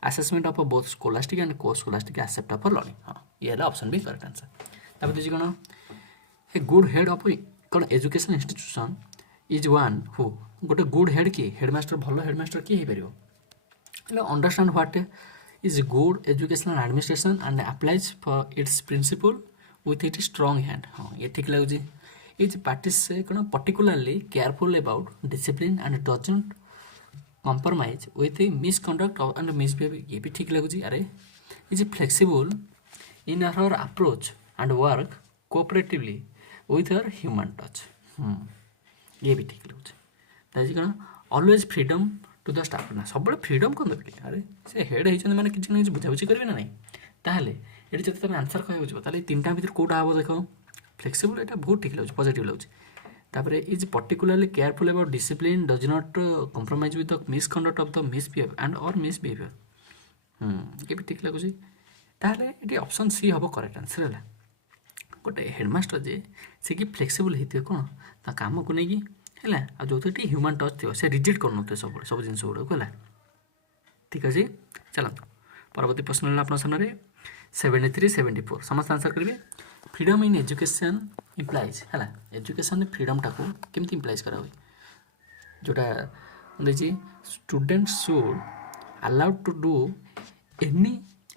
assessment of both scholastic and co scholastic aspect of learning हाँ ये ऑप्शन भी करेक्ट आंसर तापर दूसरी कौन ए गुड हेड ऑफ कौन education institution is one who गोटे गुड हेड किए हेडमास्टर भल हेडमास्टर किए हो पार understand what is good educational administration and applies for its principle with its strong hand हाँ ये ठीक लगे इज पार्टिस कौन particularly careful about discipline and doesn't compromise with misconduct and misbehavior ये भी ठीक लगे अरे is flexible in her approach and work cooperatively with her human touch ये भी ठीक लगे कौन always freedom to the staff ना सब फ्रीडम कौन देखे अरे से हेड होती मैंने किसी ना कि बुझाबुझी करेंगे ना नहीं ताहले ये जब तुम आंसर कह तीन टा भर कौटा हम देख फ्लेक्सिबल यहाँ बहुत ठीक लगे पॉजिटिव लगे तापर is particularly careful about discipline does not compromise with the misconduct of the misbehave and और मिसबिहेवियर ये भी ठीक लगुच ताहले ये ऑप्शन सी हम करेक्ट आंसर है गोटे हेडमास्टर जे से कि फ्लेक्सिबल होते कौन ता काम को लेकिन है जो ह्यूमन टच थी से रिजेक्ट कर सब जिन गुड़ाक है ठीक अच्छे चलते परवर्ती प्रश्न है आप सामने 73 74 समस्त आंसर करेंगे फ्रीडम इन एजुकेशन इम्प्लाइज है एजुकेशन फ्रीडम टाक केमती इम्प्लाइज करा जोटा देखिए student should allowed to do any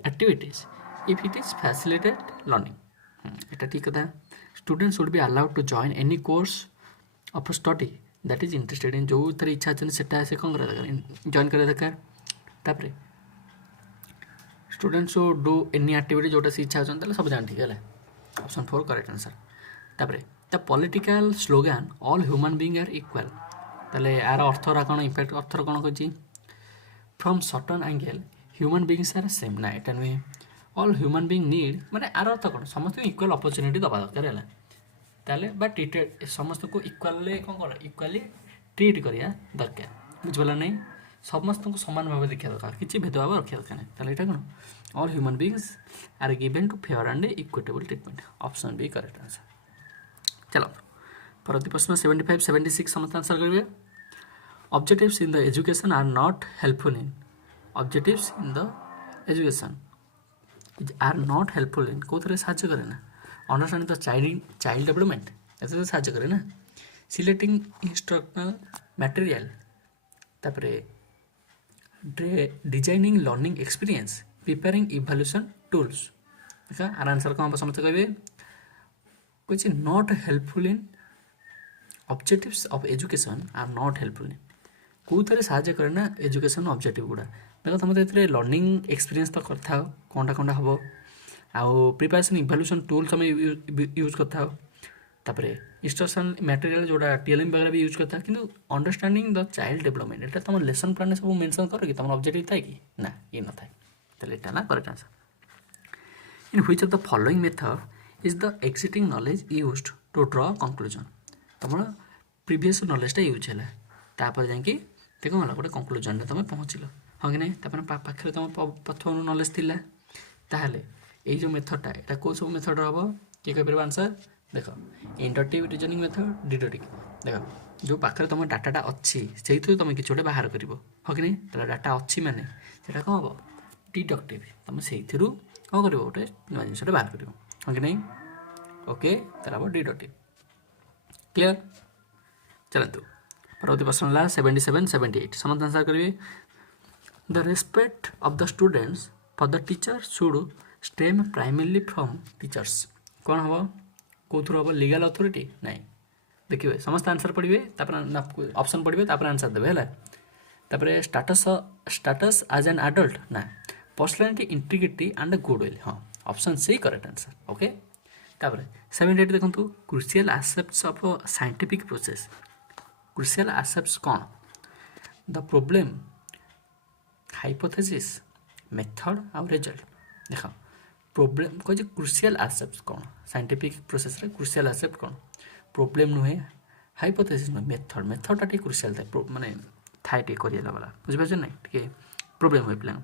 activities if it is facilitated learning यहाँ ठीक कथा student should be allowed to join any course of study that is interested in जो थर इच्छा अच्छे से कौन करा दरकार जॉइन करा दरकार तापर student should do any activity जोटा से इच्छा अच्छे सब जान ठीक है ऑप्शन 4 करेक्ट आंसर तापर the political slogan all human being are equal ताले यार अर्थरा कौन इम्पैक्ट अर्थर कौन कही from certain angle human beings are same ना यहाँ नुहे ऑल ह्यूमन बीइंग नीड माने यार अर्थ कौन समस्त इक्वल अपॉर्चुनिटी दबा दरकार है ताले बा ट्रीटेड समस्त को इक्वाली कौन कर इक्वाली ट्रीट करिया दरकार बुझिपारा नहीं समस्त को समान भाव देखा दरकार किसी भेदभाव रखा दरकार नहीं ताले यहाँ कौन all human beings are given to fair and equitable treatment option B correct answer चलो परवर्ती प्रश्न 75 76 समस्त आंसर करेंगे objectives in the education are not helpful in objectives in the education are not helpful in कौन थे साहय करे ना understanding the child development ऐसे साहय करे ना सिलेक्टिंग इंस्ट्रक्शनल मटेरियल तापर designing learning experience preparing evaluation tools देखा आर आंसर कौन हम समझते कहे कुछ not helpful in objectives of education are not helpful in कौ थे साहय करे ना एजुकेशन ऑब्जेक्टिव गुड़ा देख तुम तो लर्निंग एक्सपीरियंस तो करता कौनटा कौनटा हम आउ प्रिपेरेसन इवैल्यूएशन टूल तुम यूज करता तापर इंस्ट्रक्शन मटेरियल जोड़ा टीएलएम वगैरह भी यूज करता कि अंडरस्टैंडिंग द चाइल्ड डेवलपमेंट एटा तुम लेसन प्लान सब मेंशन कर कि तुम ऑब्जेक्टिव था कि ना ये न था तो एटा ना correct answer in which of the following method is the existing knowledge used to draw conclusion तुम प्रीवियस नॉलेजटा यूज है तापर जाकि देख गला गोटे कंक्लूजन तुम पहुँचल हाँ कि नहीं पाखे तुम प्रथम नॉलेज थिला ताहले ये जो मेथडटा यहाँ कौ सब मेथड हम किए कहीपर आंसर देख इंडक्टिव रिजनिंग मेथड डिडक्टिव देख जो पाखे तुम डाटाटा अच्छी से तुम कि गोटे बाहर कर हाँ कि नहीं डाटा अच्छी माने से कौन हम डिडक्टिव तुम से कौन कर गोटे नुआ जिनटे बाहर कर हाँ कि नहीं ओके तार हम डिडक्टिव क्लियर चलतु परवर्ती प्रश्न है 77 78 समस्त आंसर करेंगे the respect of the students for the teacher should stem primarily from teachers कौन हम कौन हम लीगल अथॉरिटी नहीं देखिए समस्त आंसर पढ़े ऑप्शन पढ़े आंसर देवे है स्टाटस एज एन एडल्ट ना पर्सनालिटी इंटीग्रिटी एंड गुडविल हाँ option C correct answer okay तापर 78 देखो crucial aspects of scientific process crucial aspects कौन द प्रॉब्लम हाइपोथेसिस मेथड आउ रिजल्ट देख प्रॉब्लम कह क्रुशियल एस्पेक्ट्स कौन साइंटिफिक प्रोसेस रे क्रुशियल एस्पेक्ट कौन प्रॉब्लम नुहे हाइपोथेसिस नुहे मेथडटा टी क्रुशियल था माने थाए टी करिया वाला बुझिपाछ ना टी प्रॉब्लम हुए पिला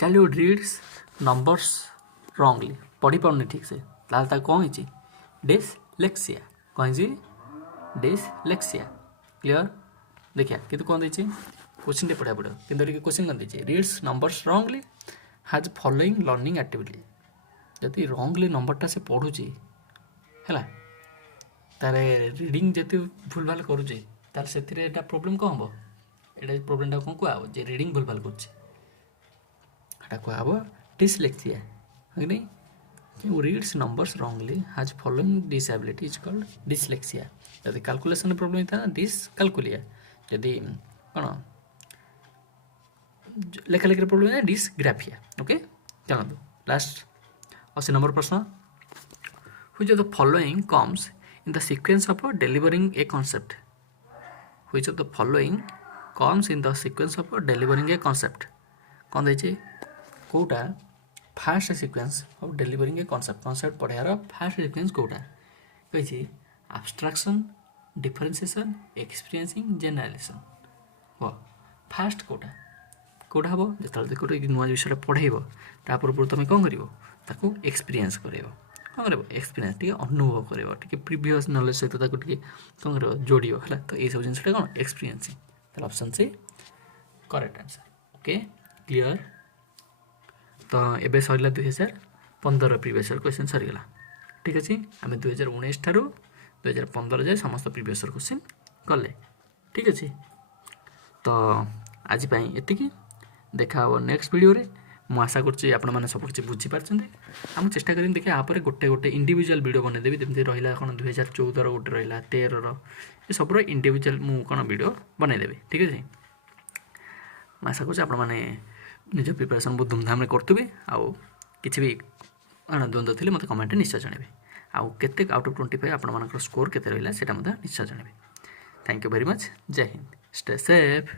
चाइल्ड रीड्स नंबर्स रॉन्गली पढ़ी पारनी ठीक से लाल कौन होती डिसलेक्सिया कौन डिसलेक्सिया क्लियर देखिए कितु कौन देती क्वेश्चन टे पढ़ा पड़ो कि क्वेश्चन कौन देती रीड्स नंबर्स रॉन्गली हाज फॉलोइंग लर्निंग एक्टिविटी जदि रॉन्गली नंबरटा से पढ़ुची है तार रीडिंग जी भूल भाल करुचे तार से प्रोब्लेम कौन हम यहाँ प्रोब्लेमटा कौन कह जे रीडिंग भूल भाल कर कह डिसलेक्सिया है नहीं who reads numbers wrongly has following disability is called dyslexia यदि कैलकुलेशन प्रॉब्लम था डिसकैलकुलिया यदि कौन लेखा लेखा प्रॉब्लम है डिसग्राफिया ओके चलो लास्ट 80 नंबर प्रश्न which of the following comes in the sequence of delivering a concept which of the following comes in the sequence of delivering a concept कौन देचे कोटा fast sequence of delivering a concept पढ़ार fast sequence कौटा कही abstraction differentiation experiencing generalisation हो fast कौटा कौटा हम जो गोटे नुआ विषय पढ़ेब तापर तुम कौन कर एक्सपीरियंस कर कौन कर एक्सपीरियंस टी अनुभव कर प्रीवियस नॉलेज सहित कौन कर जोड़ है तो ये सब जिनटा कौन एक्सपीरियंसिंग ऑप्शन से करेक्ट आंसर ओके क्लियर तो एबे सरला 2015 प्रीवियस क्वेश्चन सरीगला ठीक अच्छे आम 2019 ठारू 2015 जाए समस्त प्रीवियस क्वेश्चन कले ठीक अच्छे तो आज ये देखा नेक्स्ट वीडियो रे मु आशा करुँच आपने सब किसी बुझीपार आम चेष्टा करें देखिए आप गोटे गोटे इंडिविजुअल वीडियो बनईदेवी जमी रहा कौन 2014 गोटे रहा 13 ये सब इंडिविजुअल मु कौन वीडियो बनईदेवी ठीक अच्छे आशा करें निज प्रिपरेशन बहुत धूमधाम करुवे आउ कि भी द्वंद्व थी मत कमेंट निश्चय जनइबे आउ केते आउट ऑफ 25 आपण स्कोर केते रहिला सेटा निश्चय जनइबे थैंक यू वेरी मच जय हिंद स्टे सेफ।